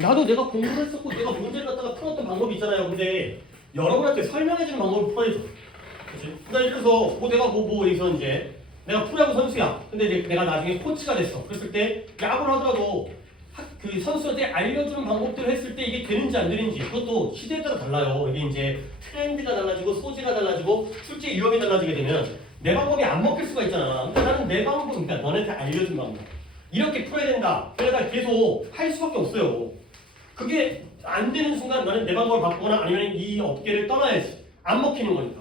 나도 내가 공부를 했었고 내가 문제를 갖다가 풀었던 방법이 있잖아요. 근데 여러분한테 설명해주는 방법을 풀어야죠. 그치? 그래서 뭐 내가 여기서 이제 내가 프로야구 선수야. 근데 내가 나중에 코치가 됐어. 그랬을 때 야구를 하더라도 그 선수한테 알려주는 방법들을 했을 때 이게 되는지 안 되는지 그것도 시대에 따라 달라요. 이게 이제 트렌드가 달라지고 소재가 달라지고 출제 유형이 달라지게 되면 내 방법이 안 먹힐 수가 있잖아. 그러니까 나는 내 방법, 그러니까 너네한테 알려준 방법 이렇게 풀어야 된다. 그러다 계속 할 수밖에 없어요. 그게 안 되는 순간 나는 내 방법을 바꾸거나 아니면 이 업계를 떠나야지. 안 먹히는 거니까.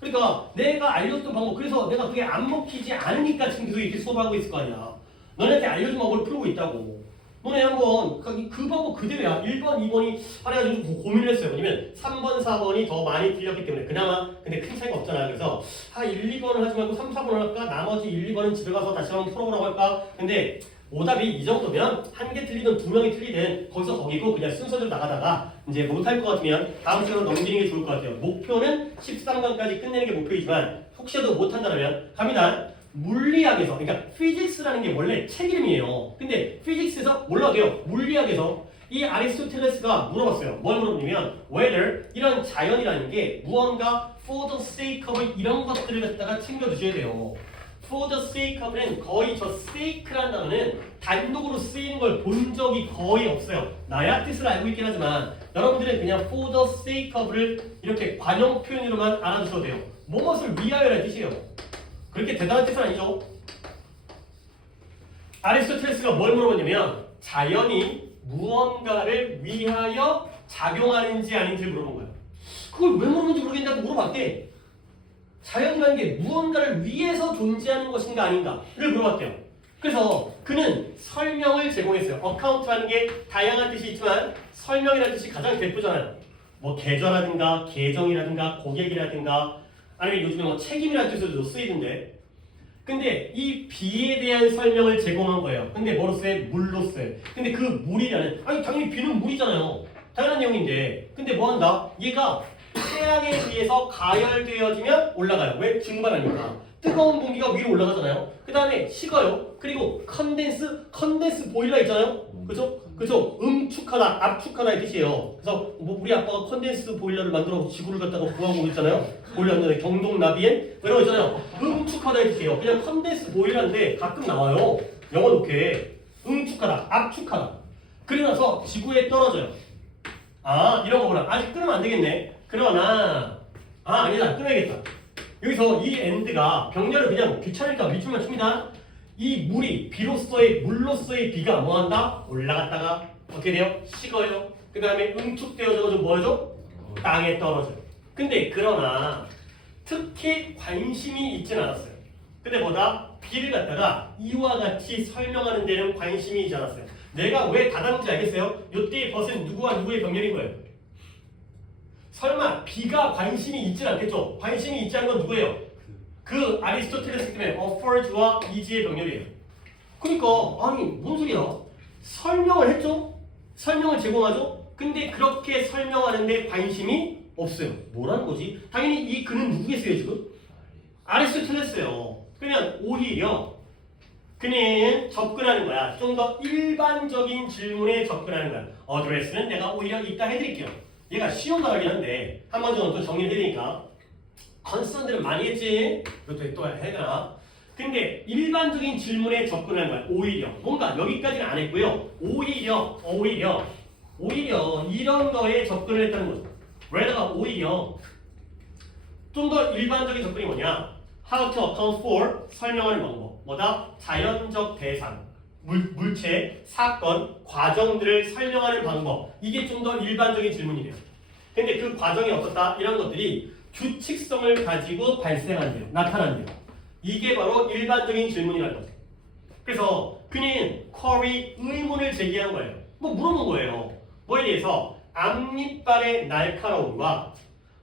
그러니까 내가 알려줬던 방법, 그래서 내가 그게 안 먹히지 않으니까 지금 계속 이렇게 수업을 하고 있을 거 아니야. 너네한테 알려준 방법을 풀고 있다고. 너네 한번 그 방법 그대로야. 1번, 2번이 하래가지고 고민을 했어요. 왜냐면 3번, 4번이 더 많이 틀렸기 때문에 그나마 근데 큰 차이가 없잖아. 그래서 1, 2번을 하지 말고 3, 4번을 할까? 나머지 1, 2번은 집에 가서 다시 한번 풀어보라고 할까? 근데 오답이 이 정도면 한 개 틀리든 두 명이 틀리든 거기서 거기고 그냥 순서대로 나가다가 이제 못할 것 같으면 다음 시간으로 넘기는 게 좋을 것 같아요. 목표는 13강까지 끝내는 게 목표이지만 혹시라도 못한다면 갑니다. 물리학에서, 그러니까 피직스라는 게 원래 책 이름이에요. 근데 피직스에서 몰라도 돼요. 물리학에서 이 아리스토텔레스가 물어봤어요. 뭘 물어보냐면 whether 이런 자연이라는 게 무언가 for the sake of 이런 것들을 갖다가 챙겨주셔야 돼요. for the sake of는 거의 저 sake라는 단어는 단독으로 쓰이는 걸 본 적이 거의 없어요. 나야 뜻을 알고 있긴 하지만 여러분들은 그냥 for the sake of를 이렇게 관용 표현으로만 알아두셔도 돼요. 무엇을 위하여라는 뜻이에요. 그렇게 대단한 뜻은 아니죠. 아리스토텔레스가 뭘 물어봤냐면 자연이 무언가를 위하여 작용하는지 아닌지를 물어본 거예요. 그걸 왜 물어본지 모르겠는데 물어봤대. 자연이라는 게 무언가를 위해서 존재하는 것인가 아닌가를 물어봤대요. 그래서 그는 설명을 제공했어요. 어카운트라는 게 다양한 뜻이 있지만 설명이라는 뜻이 가장 대표잖아요. 뭐 계좌라든가 계정이라든가 고객이라든가 아니면 요즘에 뭐 책임이라는 뜻으로도 쓰이던데 근데 이 비에 대한 설명을 제공한 거예요. 근데 뭐로써요? 물로써요. 근데 그 물이라는 아니 당연히 비는 물이잖아요. 당연한 내용인데 근데 뭐한다? 얘가 태양에 의해서 가열되어지면 올라가요. 왜? 증발하니까. 뜨거운 공기가 위로 올라가잖아요. 그 다음에 식어요. 그리고 컨덴스 보일러 있잖아요. 그죠? 그죠? 응축하다, 압축하다 이 뜻이에요. 그래서 뭐 우리 아빠가 컨덴스 보일러를 만들어 지구를 갖다가 구하고 있잖아요. 보일러인데 경동 나비엔 이런 거 있잖아요. 응축하다 이 뜻이에요. 그냥 컨덴스 보일러인데 가끔 나와요. 영어 놓게 응축하다, 압축하다. 그리고 나서 지구에 떨어져요. 이런 거구나. 아직 끊으면 안 되겠네. 그러나 아니다. 끊어야겠다. 여기서 이 엔드가 병렬을 그냥 귀찮으니까 밑줄만 칩니다. 이 물이 물로서의 비가 뭐한다? 올라갔다가 어떻게 돼요? 식어요. 그 다음에 응축되어져서 뭐죠? 땅에 떨어져요. 근데 그러나 특히 관심이 있진 않았어요. 근데 뭐다? 비를 갖다가 이와 같이 설명하는 데는 관심이 있지 않았어요. 내가 왜 닫았는지 알겠어요? 요때의 벗은 누구와 누구의 병렬인 거예요? 설마 비가 관심이 있진 않겠죠? 관심이 있지 않은 건 누구예요? 그 아리스토텔레스 때문에 어퍼즈와 이지의 병렬이에요. 그러니까 아니 뭔 소리야? 설명을 했죠? 설명을 제공하죠? 근데 그렇게 설명하는데 관심이 없어요. 뭐라는 거지? 당연히 이 그는 누구겠어요 지금? 아리스토텔레스예요. 그러면 오히려 그는 접근하는 거야. 좀 더 일반적인 질문에 접근하는 거야. 어드레스는 내가 오히려 이따 해드릴게요. 얘가 쉬운 단어긴 한데 한 번 정도 또 정리를 해드리니까 컨스턴들은 많이 했지? 이것도 또 해야 되나? 근데 일반적인 질문에 접근하는 거야. 오히려 뭔가 여기까지는 안 했고요. 오히려 이런 거에 접근을 했다는 거죠. 왜다가 오히려 좀 더 일반적인 접근이 뭐냐? How to account for 설명하는 방법. 뭐다? 자연적 대상, 물체, 사건, 과정들을 설명하는 방법. 이게 좀 더 일반적인 질문이래요. 근데 그 과정이 어떻다? 이런 것들이 규칙성을 가지고 발생한대요. 나타난대요. 이게 바로 일반적인 질문이라는 거죠. 그래서 그는 쿼리 의문을 제기한 거예요. 뭐 물어본 거예요. 뭐에 대해서 앞니빨의 날카로움과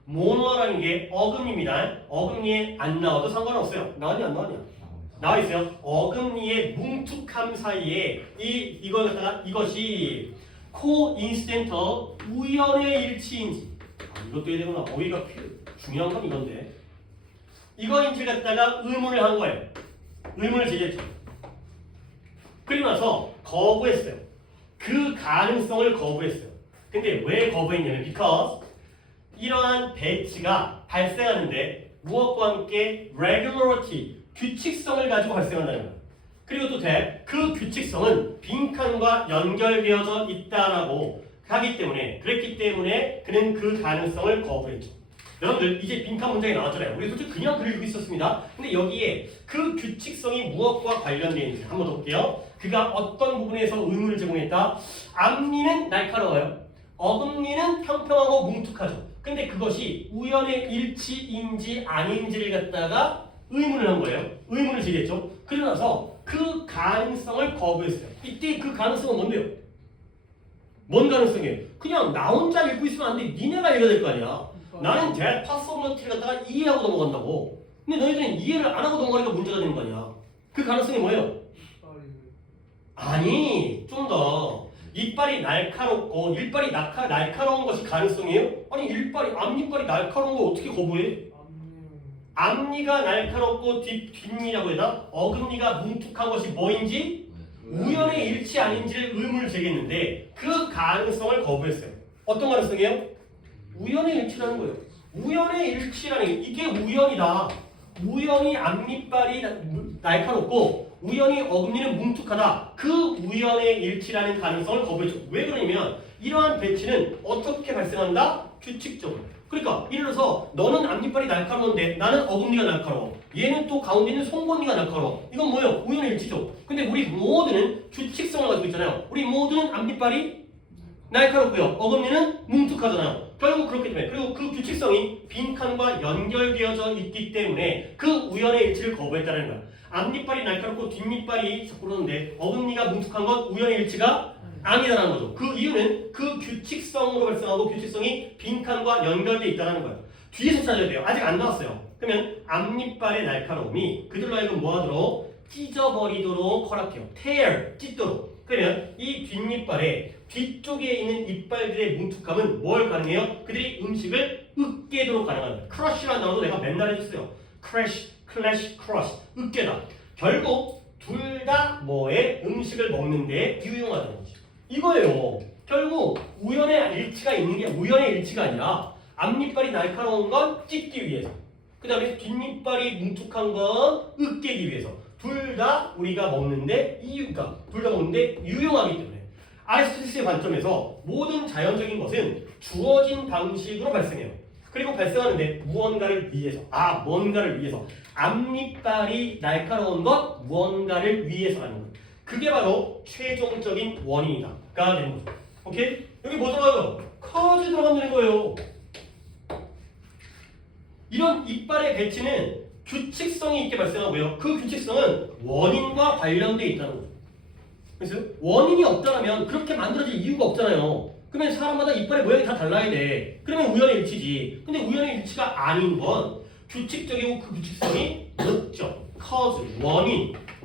모노라는 게 어금니입니다. 어금니에 안 나와도 상관없어요. 나왔냐 안 나왔냐? 나와 있어요. 어금니의 뭉툭함 사이에 이걸 갖다가 이것이 코인시덴털 우연의 일치인지 이것도 해야 되구나. 어휘가 중요한 건 이건데 이거인지를 갖다가 의문을 한 거예요. 의문을 제기했죠. 그리고 나서 거부했어요. 그 가능성을 거부했어요. 근데 왜 거부했냐면 because 이러한 배치가 발생하는데 무엇과 함께 regularity, 규칙성을 가지고 발생한다는 거예요. 그리고 또 그 규칙성은 빈칸과 연결되어져 있다라고 하기 때문에 그랬기 때문에 그는 그 가능성을 거부했죠. 여러분들 이제 빈칸 문장이 나왔잖아요. 우리 솔직히 그냥 글을 읽고 있었습니다. 근데 여기에 그 규칙성이 무엇과 관련되어 있는지 한번 더 볼게요. 그가 어떤 부분에서 의문을 제공했다. 앞니는 날카로워요. 어금니는 평평하고 뭉툭하죠. 근데 그것이 우연의 일치인지 아닌지를 갖다가 의문을 한 거예요. 의문을 제기했죠. 그러나서 그 가능성을 거부했어요. 이때 그 가능성은 뭔데요? 뭔 가능성이에요? 그냥 나 혼자 읽고 있으면 안 돼. 니네가 읽어야 될 거 아니야. 나는 that possibility를 갖다가 이해하고 넘어간다고. 근데 너희들은 이해를 안 하고 넘어가니까 문제가 되는 거 아니야. 그 가능성이 뭐예요? 아니, 좀 더. 이빨이 날카롭고 이빨이 날카로운 것이 가능성이에요? 아니 앞니빨이 날카로운 걸 어떻게 거부해? 앞니가 날카롭고 뒷니라고 해야 되나? 어금니가 뭉툭한 것이 뭐인지 우연의 일치 아닌지를 의문을 제기했는데 그 가능성을 거부했어요. 어떤 가능성이에요? 우연의 일치라는 거예요. 우연의 일치라는 게 이게 우연이다. 우연히 앞니빨이 날카롭고 우연히 어금니는 뭉툭하다. 그 우연의 일치라는 가능성을 거부했죠. 왜 그러냐면 이러한 배치는 어떻게 발생한다? 규칙적으로. 그러니까 예를 들어서 너는 앞니빨이 날카로운데 나는 어금니가 날카로워. 얘는 또 가운데 있는 송곳니가 날카로워. 이건 뭐예요? 우연의 일치죠. 근데 우리 모두는 규칙성을 가지고 있잖아요. 우리 모두는 앞니빨이 날카롭고요. 어금니는 뭉툭하잖아요. 결국 그렇기 때문에 그리고 그 규칙성이 빈칸과 연결되어져 있기 때문에 그 우연의 일치를 거부했다는 거야. 앞니빨이 날카롭고 뒷니빨이 자꾸 그러는데 어금니가 뭉툭한 건 우연의 일치가 아니다라는 거죠. 그 이유는 그 규칙성으로 발생하고 규칙성이 빈칸과 연결되어 있다는 거예요. 뒤에서 찾아야 돼요. 아직 안 나왔어요. 그러면 앞니빨의 날카로움이 그들로 하여금 뭐하도록 찢어버리도록 허락해요. tear, 찢도록. 그러면 이 뒷니빨에 뒤쪽에 있는 이빨들의 뭉툭함은 뭘 가능해요? 그들이 음식을 으깨도록 가능합니다. crush라는 단어도 내가 맨날 해줬어요. crash, clash, crush, 으깨다. 결국 둘 다 뭐에 음식을 먹는데 유용하다는 거죠. 이거예요. 결국 우연의 일치가 있는 게 우연의 일치가 아니라 앞니빨이 날카로운 건 찢기 위해서 그 다음에 뒷니빨이 뭉툭한 건 으깨기 위해서 둘 다 우리가 먹는데 이유가 둘 다 먹는데 유용하기 때문에 아리스토텔레스의 관점에서 모든 자연적인 것은 주어진 방식으로 발생해요. 그리고 발생하는데 무언가를 위해서 뭔가를 위해서 앞니빨이 날카로운 것 무언가를 위해서라는 것 그게 바로 최종적인 원인이다가 되는 거죠. 오케이? 여기 뭐 들어가요? cause 들어가면 되는 거예요. 이런 이빨의 배치는 규칙성이 있게 발생하고요. 그 규칙성은 원인과 관련되어 있다는 거죠. 그래서 원인이 없다면 그렇게 만들어질 이유가 없잖아요. 그러면 사람마다 이빨의 모양이 다 달라야 돼. 그러면 우연의 일치지. 근데 우연의 일치가 아닌 건 규칙적이고 그 규칙성이 목적, cause,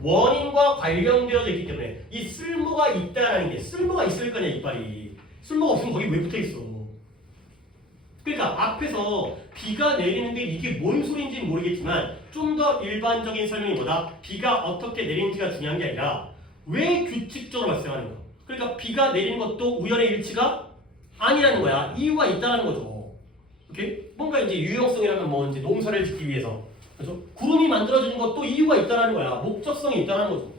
원인과 관련되어져 있기 때문에 이 쓸모가 있다라는 게 쓸모가 있을 거냐 이빨이. 쓸모가 없으면 거기 왜 붙어있어. 그러니까 앞에서 비가 내리는데 이게 뭔 소리인지는 모르겠지만 좀 더 일반적인 설명이 뭐다? 비가 어떻게 내리는지가 중요한 게 아니라 왜 규칙적으로 발생하는 거야. 그러니까 비가 내리는 것도 우연의 일치가 아니라는 거야. 이유가 있다는 거죠. 오케이? 뭔가 이제 유용성이라면 뭐 이제 농사를 짓기 위해서 그렇죠? 구름이 만들어지는 것도 이유가 있다는 거야. 목적성이 있다는 거죠.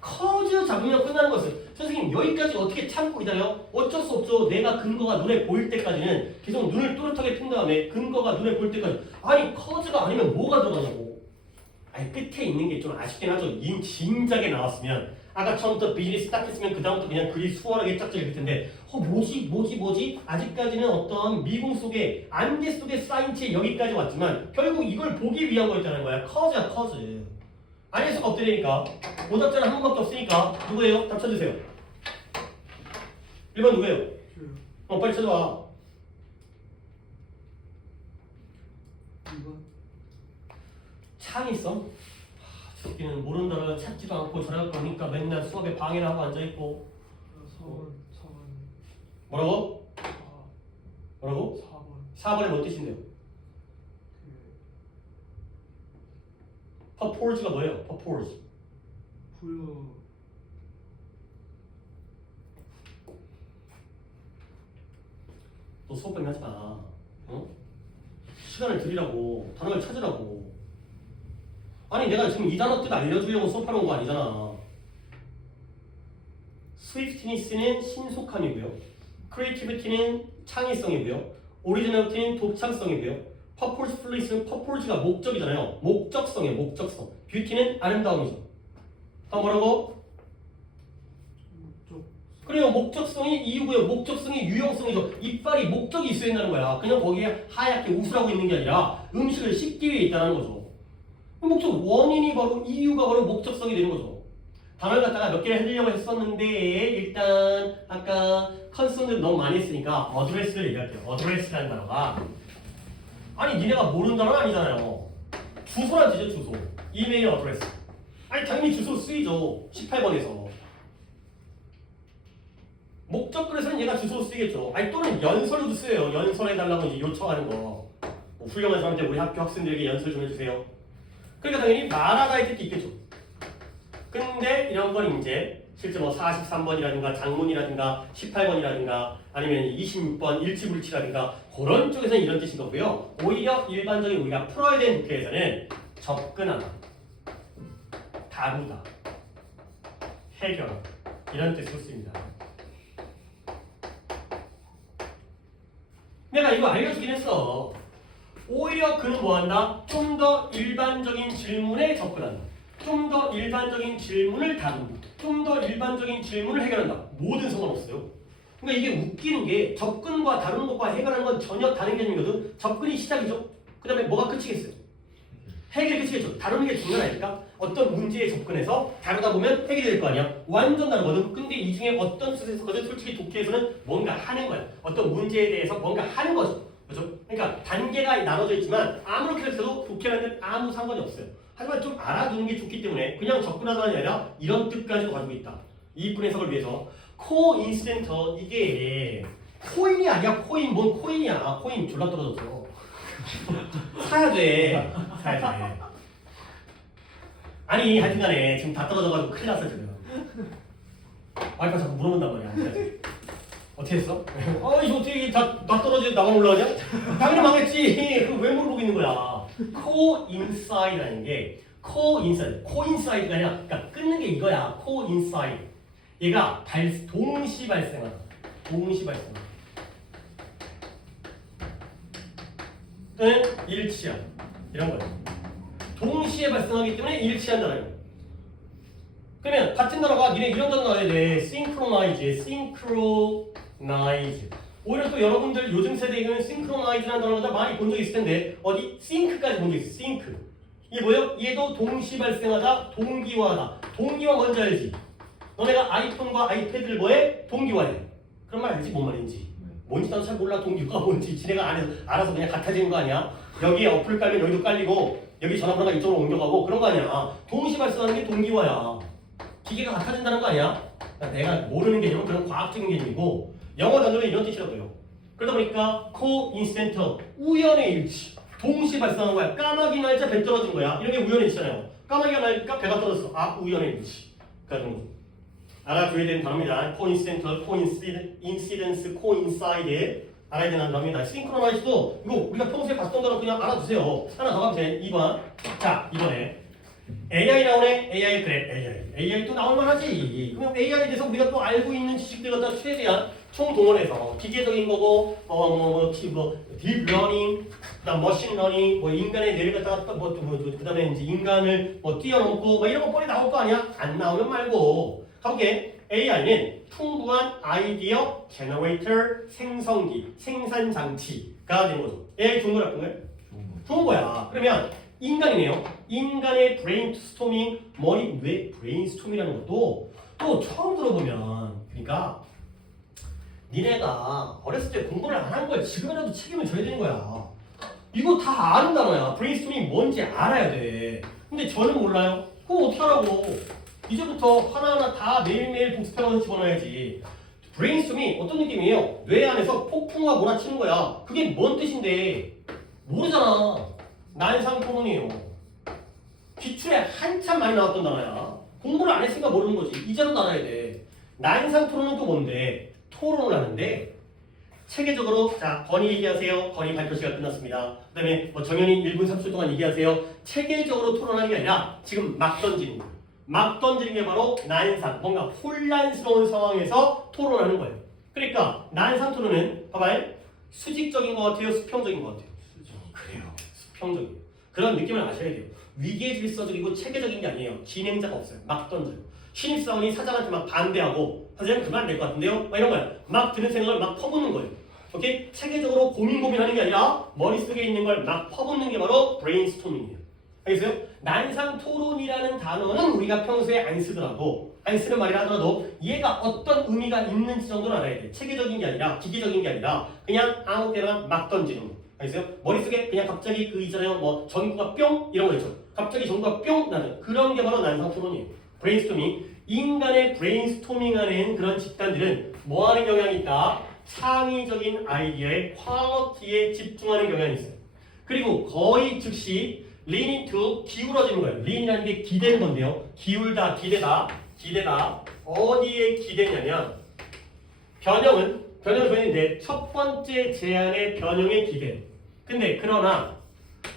커즈 잡으면 끝나는 것은 선생님 여기까지 어떻게 참고 기다려? 어쩔 수 없죠. 내가 근거가 눈에 보일 때까지는 계속 눈을 또렷하게 튼 다음에 근거가 눈에 보일 때까지 아니 커즈가 아니면 뭐가 들어가냐고. 아니 끝에 있는 게 좀 아쉽긴 하죠. 진작에 나왔으면 아까 처음부터 비즈니스 딱 했으면 그 다음부터 그냥 글이 수월하게 짝짝 읽을 텐데 뭐지? 아직까지는 어떤 미궁 속에 안개 속에 쌓인 채 여기까지 왔지만 결국 이걸 보기 위한 거였다는 거야. 커즈야 커즈. 아닐 수가 없다니까. 오답자는 한 번밖에 없으니까 누구예요? 답 쳐주세요. 1번 누구예요? 빨리 쳐줘봐. 2번 창의성? 새끼는 모른다를 찾지도 않고 저럴 거니까 맨날 수업에 방해를 하고 앉아있고. 서원 뭐라고? 4 뭐라고? 4번 4번에 뭐 뜻인데요? purport가 뭐예요? purport. 불러 너 수업 빨리 하지 마. 어? 시간을 들이라고. 단어를 찾으라고. 아니 내가 지금 이 단어 뜻 알려주려고 수업하는 거 아니잖아. 스위프트니스는 신속함이고요. 크리에이티비티는 창의성이고요. 오리지널리티는 독창성이고요. 퍼포스풀리스는 퍼포즈가 목적이잖아요. 목적성이에요. 목적성. 뷰티는 아름다움이죠. 다 뭐라고? 목적. 그래요. 목적성이 이유고요. 목적성이 유형성이죠. 이빨이 목적이 있어야 된다는 거야. 그냥 거기에 하얗게 웃으라고 있는 게 아니라 음식을 씹기 위해 있다는 거죠. 목적 원인이 바로 이유가 바로 목적성이 되는 거죠. 단어를 갖다가 몇 개를 해드리려고 했었는데 일단 아까 컨선들 너무 많이 했으니까 어드레스를 얘기할게요. 어드레스라는 단어가 아니 니네가 모르는 단어는 아니잖아요. 주소란 뜻이죠. 주소. 이메일 어드레스. 아니 당연히 주소 쓰이죠. 18번에서. 목적글에서는 얘가 주소로 쓰이겠죠. 아니 또는 연설로도 쓰여요. 연설해달라고 이제 요청하는 거. 뭐 훌륭한 사람한테 우리 학교 학생들에게 연설 좀 해주세요. 그러니까 당연히 말하다 할 때도 있겠죠. 근데 이런 건 이제 실제 뭐 43번이라든가 장문이라든가 18번이라든가 아니면 26번 일치불치라든가 그런 쪽에서는 이런 뜻인 거고요. 오히려 일반적인 우리가 풀어야 되는 국회에서는 접근하다, 다루다, 해결 이런 뜻으로 씁니다. 내가 이거 알려주긴 했어. 오히려 그는 뭐한다? 좀 더 일반적인 질문에 접근한다. 좀 더 일반적인 질문을 다룬다. 좀 더 일반적인 질문을 해결한다. 뭐든 상관없어요. 그러니까 이게 웃기는 게 접근과 다루는 것과 해결하는 건 전혀 다른 개념이거든. 접근이 시작이죠. 그 다음에 뭐가 끝이겠어요? 해결이 끝이겠죠. 다루는 게 중요하니까 어떤 문제에 접근해서 다루다 보면 해결이 될 거 아니야. 완전 다르거든. 근데 이 중에 어떤 뜻에서거든 솔직히 독해에서는 뭔가 하는 거야. 어떤 문제에 대해서 뭔가 하는 거죠. 그렇죠? 그러니까 단계가 나눠져 있지만 아무렇게 해도 독해라는 아무 상관이 없어요. 하지만 좀 알아두는 게 좋기 때문에 그냥 접근하다는 게 아니라 이런 뜻까지도 가지고 있다. 이쁜 해석을 위해서 코인시덴터 이게 코인이 아니야. 코인 뭔 코인이야. 코인 졸라 떨어졌어. 사야 돼. 사야 돼. 아니 하여튼간에 지금 다 떨어져가지고 큰일 났어 지금. 와이프가 자꾸 물어본단 말이야. 어떻게 했어? 이거 어떻게 다 떨어지는데 나만 올라가냐? 당연히 망했지. 그럼 왜 물어보고 있는 거야? 코인사이드라는 게 코인사이드가 아니라 그러니까 끊는 게 이거야. 코인사이드. 얘가 동시 발생하다. 동시 발생하다. 또는 일치한 이런 거예요. 동시에 발생하기 때문에 일치한다는 거예요. 그러면 같은 단어가 니네 이런 단어 나와야 돼. synchronize. 오히려 또 여러분들 요즘 세대에는 synchronize라는 단어를 많이 본 적 있을 텐데 어디 sync까지 본 적 있어. sync. 이게 뭐예요? 얘도 동시 발생하다, 동기화하다. 동기화 뭔지 알지? 너네가 아이폰과 아이패드를 뭐해? 동기화해. 그런 말 알지? 뭔 말인지. 뭔지 나도 잘 몰라. 동기화가 뭔지. 지네가 알아서 그냥 같아지는 거 아니야? 여기에 어플을 깔면 여기도 깔리고 여기 전화번호가 이쪽으로 옮겨가고 그런 거 아니야. 동시 발생하는 게 동기화야. 기계가 같아진다는 거 아니야? 그러니까 내가 모르는 개념은 그런 과학적인 개념이고 영어 단어는 이런 뜻이라고요. 그러다 보니까 coincidental 우연의 일치. 동시 발생한 거야. 까마귀 날짜 배 떨어진 거야. 이런 게 우연의 일치잖아요. 까마귀가 날까 배가 떨어졌어. 우연의 일치. 그러니까 알아줘야 되는 단어입니다. coincidental, coincidence, coincide 알아야 되는 단어입니다. synchronize도 이거 우리가 평소에 봤던 단어 그냥 알아두세요. 하나 더 가보세요. 2번. 자, 이번에 AI 나오네. AI 그래. AI 또 나올만 하지. 그럼 AI에 대해서 우리가 또 알고 있는 지식들 갖다 최대한 총동원해서 기계적인 거고 딥 러닝, 그다음 머신 러닝, 인간의 뇌를 갖다가 그다음에 이제 인간을 뛰어넘고 이런 거 뻔히 나올 거 아니야? 안 나오면 말고 가볼게. AI는 풍부한 아이디어 제너레이터 생성기, 생산 장치가 되는 거죠. AI 좋은 거야, 나쁜 거야? 좋은 거야. 그러면 인간이네요. 인간의 브레인스토밍, 머리 뇌 브레인스토밍이라는 것도 또 처음 들어보면 그러니까 니네가 어렸을 때 공부를 안 한 거야. 지금이라도 책임을 져야 되는 거야. 이거 다 아는 단어야. 브레인스토밍이 뭔지 알아야 돼. 근데 저는 몰라요. 그거 어떻게 하라고. 이제부터 하나하나 다 매일매일 복습해가면서 집어넣어야지. 브레인스토밍이 어떤 느낌이에요? 뇌 안에서 폭풍과 몰아치는 거야. 그게 뭔 뜻인데 모르잖아. 난상토론이에요. 기출에 한참 많이 나왔던 단어야. 공부를 안 했으니까 모르는 거지. 이제라도 알아야 돼. 난상토론은 또 뭔데? 토론을 하는데 체계적으로 자 건의 얘기하세요. 건의 발표 시간 끝났습니다. 그다음에 뭐 정연이 1분 30초 동안 얘기하세요. 체계적으로 토론하는 게 아니라 지금 막 던지는 거예요. 막 던지는 게 바로 난상, 뭔가 혼란스러운 상황에서 토론하는 거예요. 그러니까 난상 토론은 봐봐요. 수직적인 것 같아요? 수평적인 것 같아요? 그래요. 수평적이에요. 그런 느낌을 아셔야 돼요. 위계 질서적이고 체계적인 게 아니에요. 진행자가 없어요. 막 던져요. 신입사원이 사장한테 막 반대하고 사장님 그만 될 것 같은데요? 막 이런 거야. 막 드는 생각을 막 퍼붓는 거예요. 오케이? 체계적으로 고민하는 게 아니라 머릿속에 있는 걸 막 퍼붓는 게 바로 브레인스토밍이에요. 알겠어요? 난상 토론이라는 단어는 우리가 평소에 안 쓰더라도 안 쓰는 말이라 하더라도 얘가 어떤 의미가 있는지 정도는 알아야 돼. 체계적인 게 아니라 기계적인 게 아니라 그냥 아무 때나 막 던지는 거. 알겠어요? 머릿속에 그냥 갑자기 그 있잖아요. 뭐 전구가 뿅 이런 거 있죠. 갑자기 전구가 뿅 나는 그런 게 바로 난상 토론이에요. 브레인스토밍. 인간의 브레인스토밍하는 그런 집단들은 뭐 하는 경향이 있다? 창의적인 아이디어의 퀄리티에 집중하는 경향이 있어요. 그리고 거의 즉시 leaning to 기울어지는 거예요. lean이라는 게 기대는 건데요. 기울다, 기대다. 어디에 기대냐면 변형은 변형인데 첫 번째 제안의 변형에 기대. 근데 그러나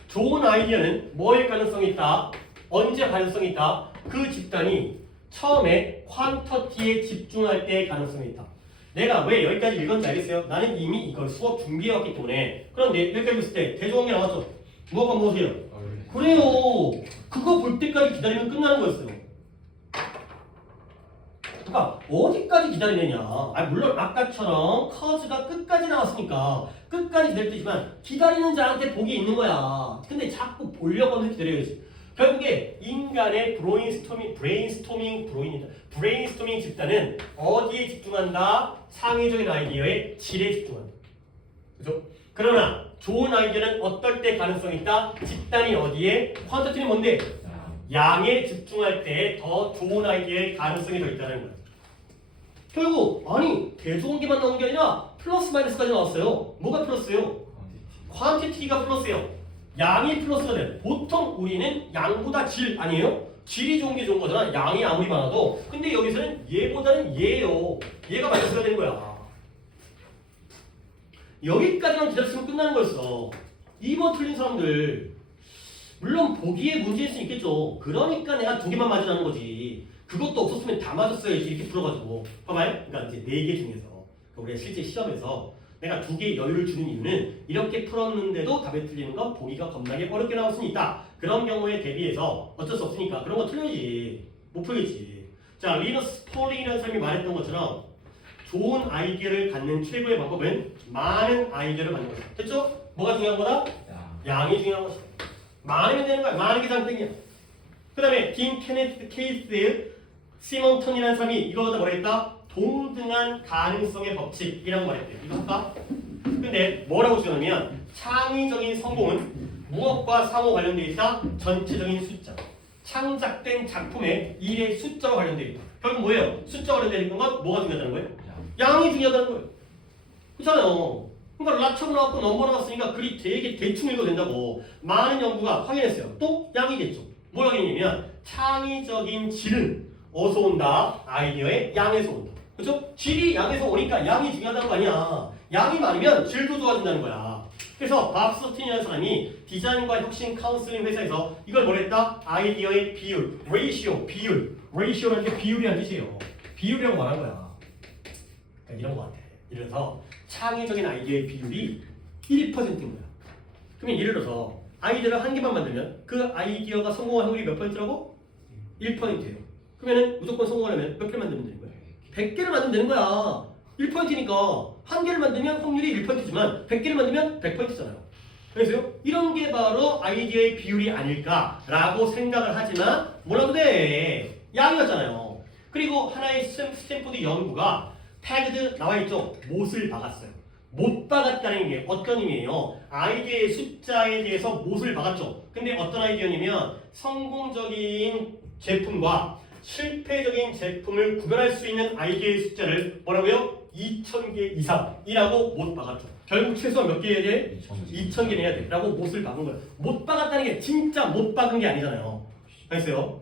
좋은 아이디어는 뭐일 가능성이 있다? 언제 가능성이 있다? 그 집단이 처음에 퀀터티에 집중할 때의 가능성이 있다. 내가 왜 여기까지 읽었는지 알겠어요? 나는 이미 이걸 수업 준비해왔기 때문에. 그런데 여기까지 있을 때 대조관계 나왔죠? 뭐가 무엇이에요? 그래요. 그거 볼 때까지 기다리면 끝나는 거였어요. 그러니까 어디까지 기다리느냐. 물론 아까처럼 커즈가 끝까지 나왔으니까 끝까지 기다릴 때지만 기다리는 자한테 복이 있는 거야. 근데 자꾸 보려고 하면서 기다려야지. 결국에 인간의 브레인스토밍 집단은 어디에 집중한다? 창의적인 아이디어의 질에 집중한다. 그죠? 그러나 좋은 아이디어는 어떨 때 가능성이 있다? 집단이 어디에? 퀀터티는 뭔데? 양에 집중할 때 더 좋은 아이디어의 가능성이 더 있다는 거야. 결국 아니 대조관계만 나온 게 아니라 플러스 마이너스까지 나왔어요. 뭐가 플러스예요? 퀀티티가 플러스예요. 양이 플러스가 돼. 보통 우리는 양보다 질 아니에요? 질이 좋은 게 좋은 거잖아. 양이 아무리 많아도. 근데 여기서는 얘보다는 얘예요. 얘가 마이너스가 되는 거야. 여기까지만 기다렸으면 끝나는 거였어. 2번 틀린 사람들 물론 보기에 문제일 수 있겠죠. 그러니까 내가 2개만 맞으라는 거지. 그것도 없었으면 다 맞았어야지. 이렇게 풀어가지고 봐봐요. 그러니까 이제 4개 중에서 우리가 실제 시험에서 내가 2개 여유를 주는 이유는 이렇게 풀었는데도 답이 틀리는 건 보기가 겁나게 어렵게 나올 수는 있다. 그런 경우에 대비해서 어쩔 수 없으니까 그런 거 틀려야지. 못 풀겠지. 자, 리너스 폴링이라는 사람이 말했던 것처럼 좋은 아이디어를 갖는 최고의 방법은 많은 아이디어를 갖는 것이다. 됐죠? 뭐가 중요한 거다? 양이 중요한 것이다. 많으면 되는 거야. 많은 게 장땡이야. 그 다음에 딘 케네트 케이스 시몬턴이라는 사람이 이거 갖다 뭐라 했다? 동등한 가능성의 법칙이라고 말했대요. 이거 할까? 근데 뭐라고 주냐면 창의적인 성공은 무엇과 상호 관련되어 있다? 전체적인 숫자. 창작된 작품의 일의 숫자와 관련되어 있다. 결국 뭐예요? 숫자와 관련되어 있는 건 뭐가 중요하다는 거예요? 양이 중요하다는 거예요. 그렇잖아요. 그러니까 라처럼 나왔고 넘버 나왔으니까 글이 되게 대충 읽어도 된다고 많은 연구가 확인했어요. 또 양이겠죠. 뭘 확인했냐면 창의적인 질은 어디서 온다? 아이디어의 양에서 온다. 그렇죠? 질이 양에서 오니까 양이 중요하다는 거 아니야. 양이 많으면 질도 좋아진다는 거야. 그래서 밥 서틴이라는 사람이 디자인과 혁신 카운슬링 회사에서 이걸 뭐랬다? 아이디어의 비율, 비율. 레이시오라는 게 비율이라는 뜻이에요. 비율이라고 말한 거야. 그러니까 이런 거 같아. 이래서 창의적인 아이디어의 비율이 1%인 거야. 그러면 예를 들어서 아이디어를 한 개만 만들면 그 아이디어가 성공할 확률이 몇 %라고? 1%예요. 그러면은 무조건 성공하려면 몇 개를 만들면 되는 거야? 100개를 만들면 되는 거야. 1%니까 한 개를 만들면 확률이 1%지만 100개를 만들면 100%잖아요. 그래서요. 이런 게 바로 아이디어의 비율이 아닐까라고 생각을 하지만 뭐라도 돼. 양이었잖아요. 그리고 하나의 스탠포드 연구가 태그드 나와있죠. 못을 박았어요. 못 박았다는 게 어떤 의미예요? 아이디어의 숫자에 대해서 못을 박았죠. 근데 어떤 아이디어냐면 성공적인 제품과 실패적인 제품을 구별할 수 있는 아이디어의 숫자를 뭐라고요? 2000개 이상이라고 못 박았죠. 결국 최소한 몇 개 해야 돼? 2000개 내야 돼. 라고 못을 박은 거예요. 못 박았다는 게 진짜 못 박은 게 아니잖아요. 알겠어요?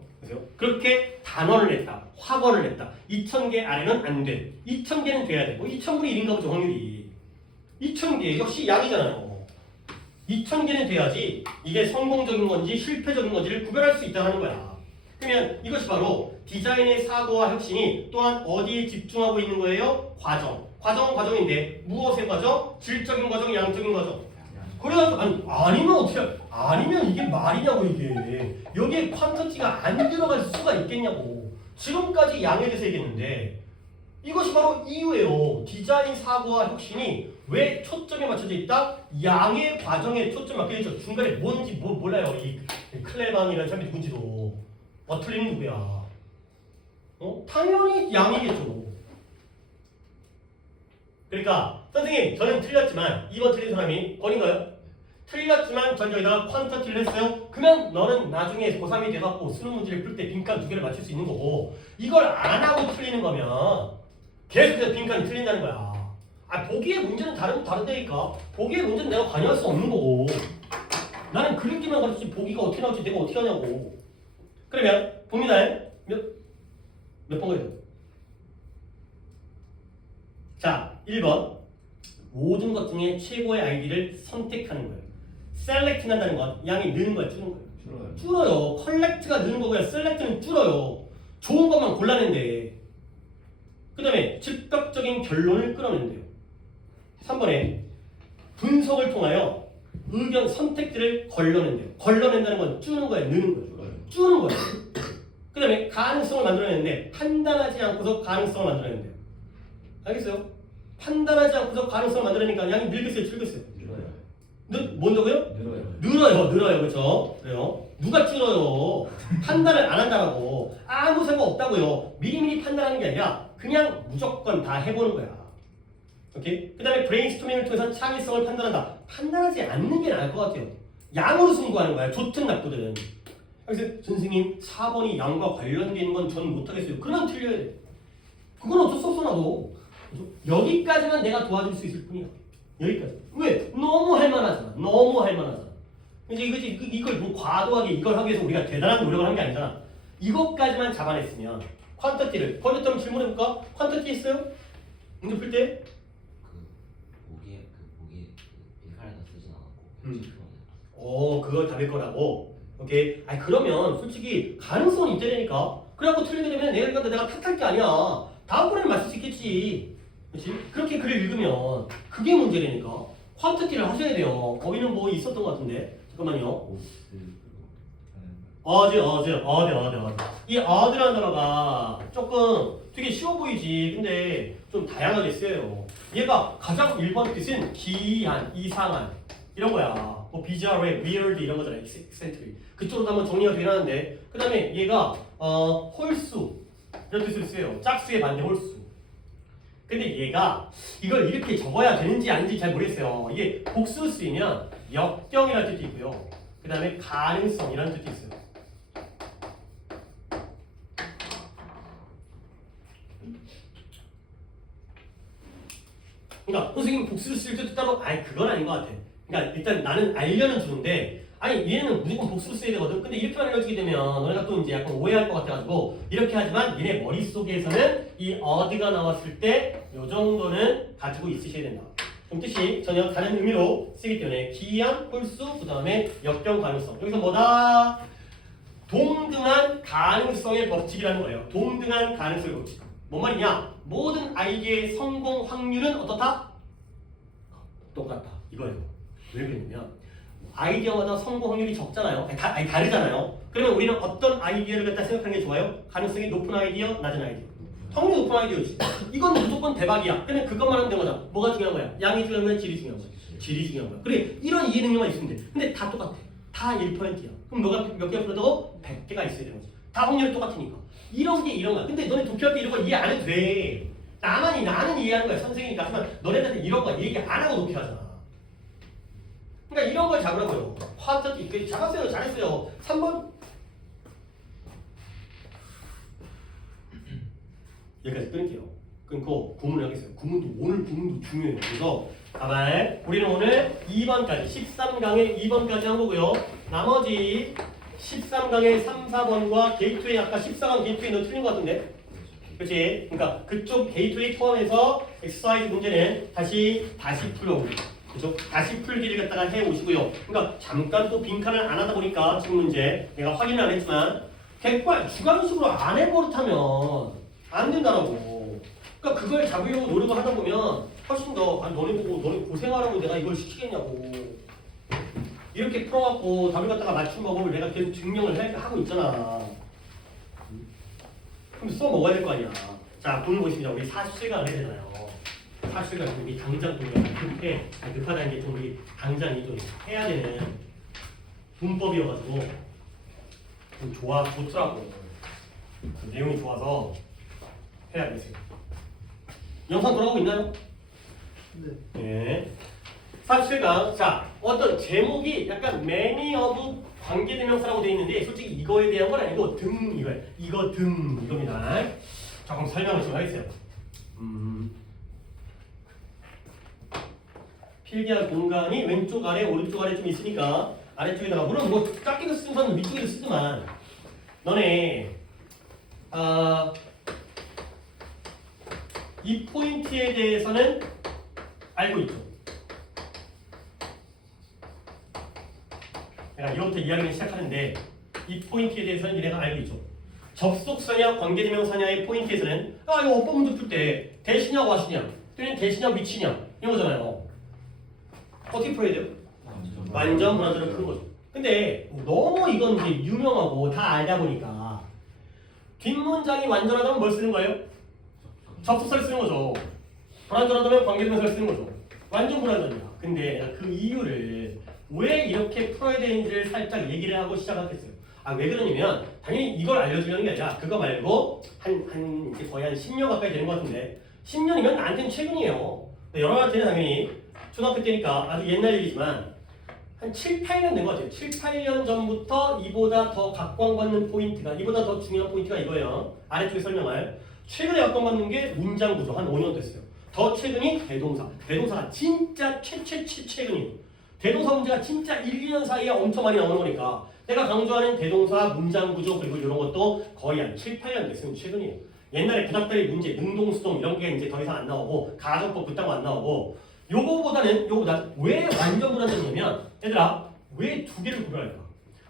그렇게 단언을 냈다. 확언을 냈다. 2000개 아래는 안 돼. 2000개는 돼야 돼. 뭐 2000분의 1인가 보죠, 확률이. 2000개 역시 양이잖아요. 2000개는 돼야지 이게 성공적인 건지 실패적인 건지를 구별할 수 있다는 거야. 그러면 이것이 바로 디자인의 사고와 혁신이 또한 어디에 집중하고 있는 거예요? 과정. 과정은 과정인데 무엇의 과정? 질적인 과정, 양적인 과정. 그래가지고 아니면 어떻게 아니면 이게 말이냐고 이게 여기에 퀀터티가 안 들어갈 수가 있겠냐고. 지금까지 양에 대해서 얘기했는데 이것이 바로 이유예요. 디자인 사고와 혁신이 왜 초점에 맞춰져 있다? 양의 과정에 초점이 맞춰져 있죠. 중간에 뭔지 몰라요. 이 클레방이라는 사람이 누군지도. 버틀리는 누구야? 당연히 양이겠죠. 그러니까 선생님 저는 틀렸지만 2번 틀린 사람이 권인가요? 틀렸지만 전 여기다가 퀀터티를 했어요. 그러면 너는 나중에 고3이 돼갖고 수능 문제를 풀 때 빈칸 2개를 맞출 수 있는 거고 이걸 안 하고 틀리는 거면 계속해서 빈칸이 틀린다는 거야. 보기의 문제는 다르다니까. 보기의 문제는 내가 관여할 수 없는 거고 나는 그림기만 가르치지 보기가 어떻게 나올지 내가 어떻게 하냐고. 그러면 봅니다. 몇 번 그래요? 자, 1번 모든 것 중에 최고의 아이디를 선택하는 거예요. 셀렉팅 한다는 건 양이 느는 거야, 줄는 거야? 줄어요. 컬렉트가 느는 거고요. 셀렉트는 줄어요. 좋은 것만 골라낸대. 그 다음에 즉각적인 결론을 끌어낸대요. 3번에 분석을 통하여 의견 선택들을 걸러낸대요. 걸러낸다는 건 줄는 거야, 느는 거야? 줄는 거야. 그 다음에 가능성을 만들어내는데 판단하지 않고서 가능성을 만들어낸대요. 알겠어요? 판단하지 않고서 가능성을 만들어내니까 양이 늘겠어요, 줄겠어요? 뭔다고요? 늘어요. 그렇죠? 그래요. 누가 줄어요? 판단을 안 한다라고. 아무 생각 없다고요. 미리미리 판단하는 게 아니라 그냥 무조건 다 해보는 거야. 오케이? 그 다음에 브레인스토밍을 통해서 창의성을 판단한다. 판단하지 않는 게 나을 것 같아요. 양으로 승부하는 거야. 좋든 나쁘든. 그래서 선생님 4번이 양과 관련되어 있는 건 저는 못하겠어요. 그러면 틀려야 돼. 그건 어쩔 수 없어 나도. 여기까지만 내가 도와줄 수 있을 뿐이야. 여기까지. 왜? 너무 할만하잖아. 너무 할만하잖아. 이제 이걸 뭐 과도하게 이걸 하기 위해서 우리가 대단한 노력을 한 게 아니잖아. 이것까지만 잡아냈으면 퀀터티를 거기다 한번 질문해볼까? 퀀터티 했어요? 문제 풀 때? 보기에 빌카에다 쓰진 않았고. 그걸 답일 거라고. 오케이. 그러면 솔직히 가능성은 있다니까. 그래갖고 틀리게 되면 내가 탓할 게 아니야. 다음번에는 맞출 수 있겠지. 그렇지? 그렇게 글을 읽으면 그게 문제라니까. 퀀터티를 하셔야 돼요. 거기는 뭐 있었던 것 같은데. 잠깐만요. 어제. 이 어제라는 단어가 조금 되게 쉬워 보이지. 근데 좀 다양하게 쓰여요. 얘가 가장 일반 뜻은 기이한, 이상한 이런 거야. 뭐 bizarre, weird 이런 거잖아. eccentric. 그쪽으로 한번 정리가 되긴 하는데 그 다음에 얘가 홀수 이런 뜻으로 쓰여요. 짝수의 반대 홀수. 근데 얘가 이걸 이렇게 적어야 되는지 아닌지 잘 모르겠어요. 이게 복수 쓰이면 역경이라는 뜻이 있고요. 그 다음에 가능성이라는 뜻이 있어요. 그러니까 선생님 복수를 쓸 때도 따로 그건 아닌 것 같아. 그러니까 일단 나는 알려는 주는데 얘는 무조건 복수를 써야 되거든. 근데 이렇게만 알려주게 되면 너네가 또 이제 약간 오해할 것 같아가지고 이렇게 하지만 얘네 머릿속에서는 이 어드가 나왔을 때 요 정도는 가지고 있으셔야 된다. 그럼 뜻이 전혀 다른 의미로 쓰기 때문에 기이한, 홀수, 그 다음에 역경 가능성. 여기서 뭐다? 동등한 가능성의 법칙이라는 거예요. 동등한 가능성의 법칙. 뭔 말이냐? 모든 아이디어의 성공 확률은 어떻다? 똑같다. 이거예요. 왜 그러냐면 아이디어마다 성공 확률이 적잖아요. 다르잖아요. 그러면 우리는 어떤 아이디어를 갖다 생각하는 게 좋아요? 가능성이 높은 아이디어, 낮은 아이디어. 확률이 높은 아이디어지. 이건 무조건 대박이야. 그러면 그것만 하면 되는 거잖아. 뭐가 중요한 거야? 양이 중요한 거야? 질이 중요한 거야? 질이 중요한 거야. 그래, 이런 이해 능력만 있으면 돼. 근데 다 똑같아. 다 1%야. 그럼 너가 몇 개가 풀어도 100개가 있어야 되는 거지. 다 확률이 똑같으니까. 이런 게 이런 거야. 근데 너네 도쿄할 때 이런 거 이해 안 해도 돼. 나는 이해하는 거야. 선생님이니까. 하지만 너네들한테 이런 거 얘기 안 하고 도쿄하잖아. 그러니까 이런 걸 잡으라고요. 퀀터티 잡았어요. 잘했어요. 3번 여기까지 끊을게요. 끊고 구문을 하겠어요. 오늘 구문도 중요해요. 그래서 가만 우리는 오늘 2번까지 13강에 2번까지 한 거고요. 나머지 13강의 3, 4번과 게이트웨이 아까 14강 게이트웨이 너 틀린 거 같은데? 그렇지? 그러니까 그쪽 게이트웨이 포함해서 엑서사이즈 문제는 다시 풀려오고, 그렇죠? 다시 풀기를 갖다가 해 오시고요. 그러니까 잠깐 또 빈칸을 안 하다 보니까 지금 문제 내가 확인을 안 했지만 객관 주관식으로 안 해버릇하면 안 된다라고. 그러니까 그걸 잡으려고 노력을 하다 보면 훨씬 더 너네 보고 너네 고생하라고 내가 이걸 시키겠냐고. 이렇게 풀어갖고 답을 갖다가 맞춘 방법을 내가 계속 증명을 하고 있잖아. 그럼 써먹어야 될 거 아니야. 자, 오늘 보십니다. 우리 40시간 해야 되잖아요. 40시간 우리 당장 좀 급하다는 게 좀 우리 당장이 좀 해야 되는 문법이어가지고 좀 좋더라고. 그 내용이 좋아서 해야겠어요. 영상 돌아가고 있나요? 네. 네. 47강. 자, 어떤 제목이 약간 many of 관계대명사라고 되어 있는데 솔직히 이거에 대한 건 아니고 이거예요. 이겁니다. 조금 설명을 좀 하겠어요. 필기할 공간이 왼쪽 아래 오른쪽 아래 좀 있으니까 아래쪽에다가 물론 뭐 작게도 쓰는 사람은 위쪽에도 쓰지만 너네 이 포인트에 대해서는 알고 있죠. 내가 이거부터 이야기를 시작하는데 이 포인트에 대해서는 얘네가 알고 있죠. 접속사냐 관계대명사냐의 포인트에서는 이거 어법 문제 풀 때 대시냐 와시냐 또는 대시냐 위치냐 이런 거잖아요. 어떻게 풀어야 돼요? 완전 불완전을 푸는 거죠. 근데 너무 이건 이제 유명하고 다 알다 보니까 뒷문장이 완전하다면 뭘 쓰는 거예요? 접속사를 쓰는 거죠. 불완전하다면 관계대명사를 쓰는 거죠. 완전 불완전이야. 근데 내가 그 이유를 왜 이렇게 풀어야 되는지를 살짝 얘기를 하고 시작하겠어요. 왜 그러냐면 당연히 이걸 알려주려는 게 아니라 그거 말고 이제 거의 한 10년 가까이 되는 것 같은데 10년이면 나한테는 최근이에요. 여러분한테는 당연히 초등학교 때니까 아주 옛날 얘기지만 한 7, 8년 된 것 같아요. 7, 8년 전부터 이보다 더 각광받는 포인트가 이보다 더 중요한 포인트가 이거예요. 아래쪽에 설명할 최근에 각광받는 게 문장 구조 한 5년 됐어요. 더 최근이 대동사. 대동사가 진짜 최근이에요. 대동사 문제가 진짜 1, 2년 사이에 엄청 많이 나오는 거니까 내가 강조하는 대동사, 문장 구조 그리고 이런 것도 거의 한 7, 8년 됐으면 최근이에요. 옛날에 구닥다리 문제, 능동수동 이런 게 이제 더 이상 안 나오고 가정법 그딴 거 안 나오고 요거보다 왜 완전 불완전이냐면 얘들아 왜 두 개를 구별할까?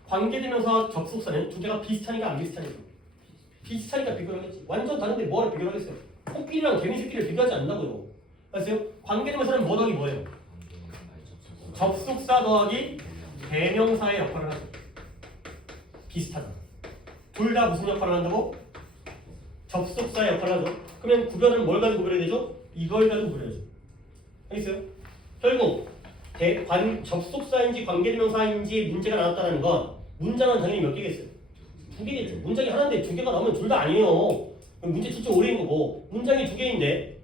관계대명사 접속사는 두 개가 비슷하니까 안 비슷하니까 비슷하니까 비교를 하겠지. 완전 다른데 뭐를 비교를 하겠어요? 코끼리랑 개미새끼를 비교하지 않는다고요. 아세요? 관계대명사는 뭐 더하기 뭐예요? 접속사 더하기 대명사의 역할을 하죠. 비슷하다. 둘 다 무슨 역할을 한다고? 접속사의 역할을 하죠. 그러면 구별은 뭘 가지고 구별해야 되죠? 이걸 가지고 구별해야죠. 알겠어요? 결국 접속사인지 관계대명사인지 문제가 나왔다는 건 문장은 당연히 몇 개겠어요? 두 개겠죠. 문장이 하나인데 두 개가 나오면 둘 다 아니에요. 문제 진짜 오래인 거고 문장이 두 개인데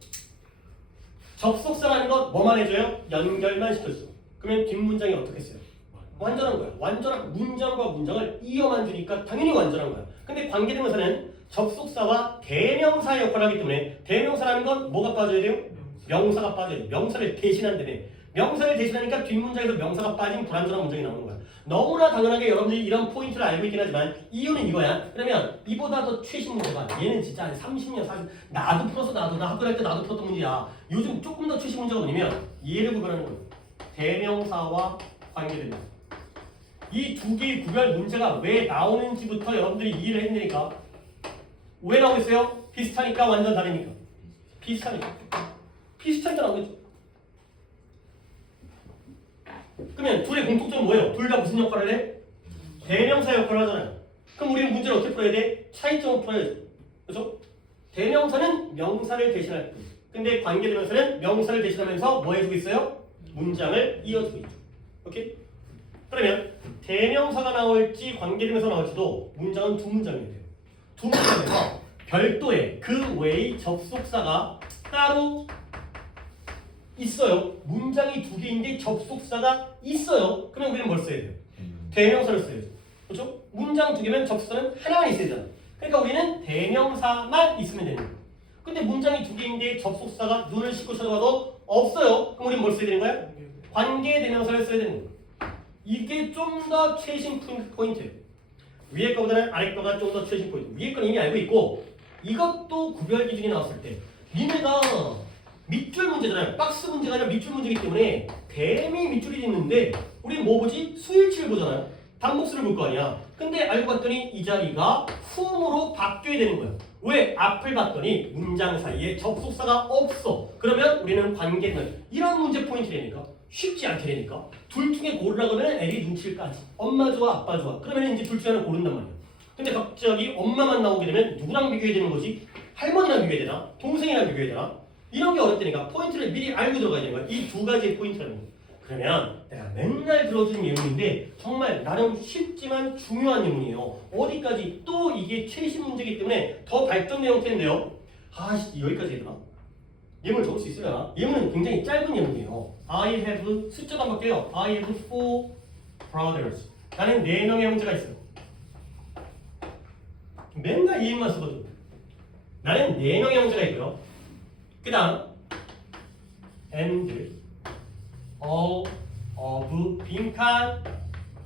접속사라는 건 뭐만 해줘요? 연결만 시켜줘. 그러면 뒷문장이 어떻게 써요? 완전한 거야. 완전한 문장과 문장을 이어만 주니까 당연히 완전한 거야. 근데 관계대명사는 접속사와 대명사의 역할을 하기 때문에 대명사라는 건 뭐가 빠져야 돼요? 명사가 빠져야 돼요. 명사를 대신한다며. 명사를 대신하니까 뒷문장에서 명사가 빠진 불완전한 문장이 나오는 거야. 너무나 당연하게 여러분들이 이런 포인트를 알고 있긴 하지만 이유는 이거야. 그러면 이보다 더 최신 문제가 얘는 진짜 한 30년, 40년 나도 풀었어. 나 학교 다닐 때 나도 풀었던 문제야. 요즘 조금 더 최신 문제가 뭐냐면 얘를 구별하는 거예요. 대명사와 관계대명사. 이 두 개의 구별 문제가 왜 나오는지부터 여러분들이 이해를 해야 되니까. 왜 나오겠어요? 비슷하니까 완전 다르니까. 비슷하니까 나오겠죠. 그러면 둘의 공통점은 뭐예요? 둘 다 무슨 역할을 해? 대명사 역할을 하잖아요. 그럼 우리는 문제를 어떻게 풀어야 돼? 차이점을 풀어야죠. 그렇죠? 대명사는 명사를 대신할 뿐. 근데 관계대명사는 명사를 대신하면서 뭐 해주고 있어요? 문장을 이어주고 있죠. 오케이? 그러면 대명사가 나올지 관계대명사가 나올지도 문장은 두 문장이어야 돼요. 두 문장에서 별도의 그 외의 접속사가 따로 있어요. 문장이 두 개인데 접속사가 있어요. 그러면 우리는 뭘 써야 돼요? 대명사를 써야죠. 그렇죠? 문장 두 개면 접속사는 하나만 있어야 되잖아. 그러니까 우리는 대명사만 있으면 되는 거예요. 근데 문장이 두 개인데 접속사가 눈을 씻고 쳐다봐도 없어요. 그럼 우리는 뭘 써야 되는 거야? 관계대명사를 써야 되는 거예요. 이게 좀 더 최신 포인트예요. 위에 거보다는 아래 거가 좀 더 최신 포인트. 위에 건 이미 알고 있고 이것도 구별 기준이 나왔을 때 니네가 밑줄 문제잖아요. 박스 문제가 아니라 밑줄 문제이기 때문에 대미 밑줄이 있는데 우리는 뭐 보지? 수일치를 보잖아요. 단목수를 볼 거 아니야. 근데 알고 봤더니 이 자리가 whom으로 바뀌어야 되는 거야. 왜? 앞을 봤더니 문장 사이에 접속사가 없어. 그러면 우리는 관계는 이런 문제 포인트라니까. 쉽지 않게 되니까. 둘 중에 고르라 그러면 L이 눈치를 까지. 엄마 좋아, 아빠 좋아. 그러면 이제 둘 중에 하나 고른단 말이야. 근데 갑자기 엄마만 나오게 되면 누구랑 비교해야 되는 거지? 할머니랑 비교해야 되나? 동생이랑 비교해야 되나? 이런 게 어렵다니까. 포인트를 미리 알고 들어가야 되는 거야. 이 두 가지의 포인트라는 거야. 그러면 내가 맨날 들어주는 예문인데 정말 나름 쉽지만 중요한 예문이에요. 어디까지? 또 이게 최신 문제이기 때문에 더 발전된 형태인데요. 아씨 여기까지 해야 되나? 예문을 적을 수 있으려나? 예문은 굉장히 짧은 예문이에요. I have 숫자가 몇 개요? I have 4 brothers. 나는 4명의 형제가 있어요. 맨날 이 예문만 쓰거든. 나는 4명의 형제가 있고요. 그 다음 and all of 빈칸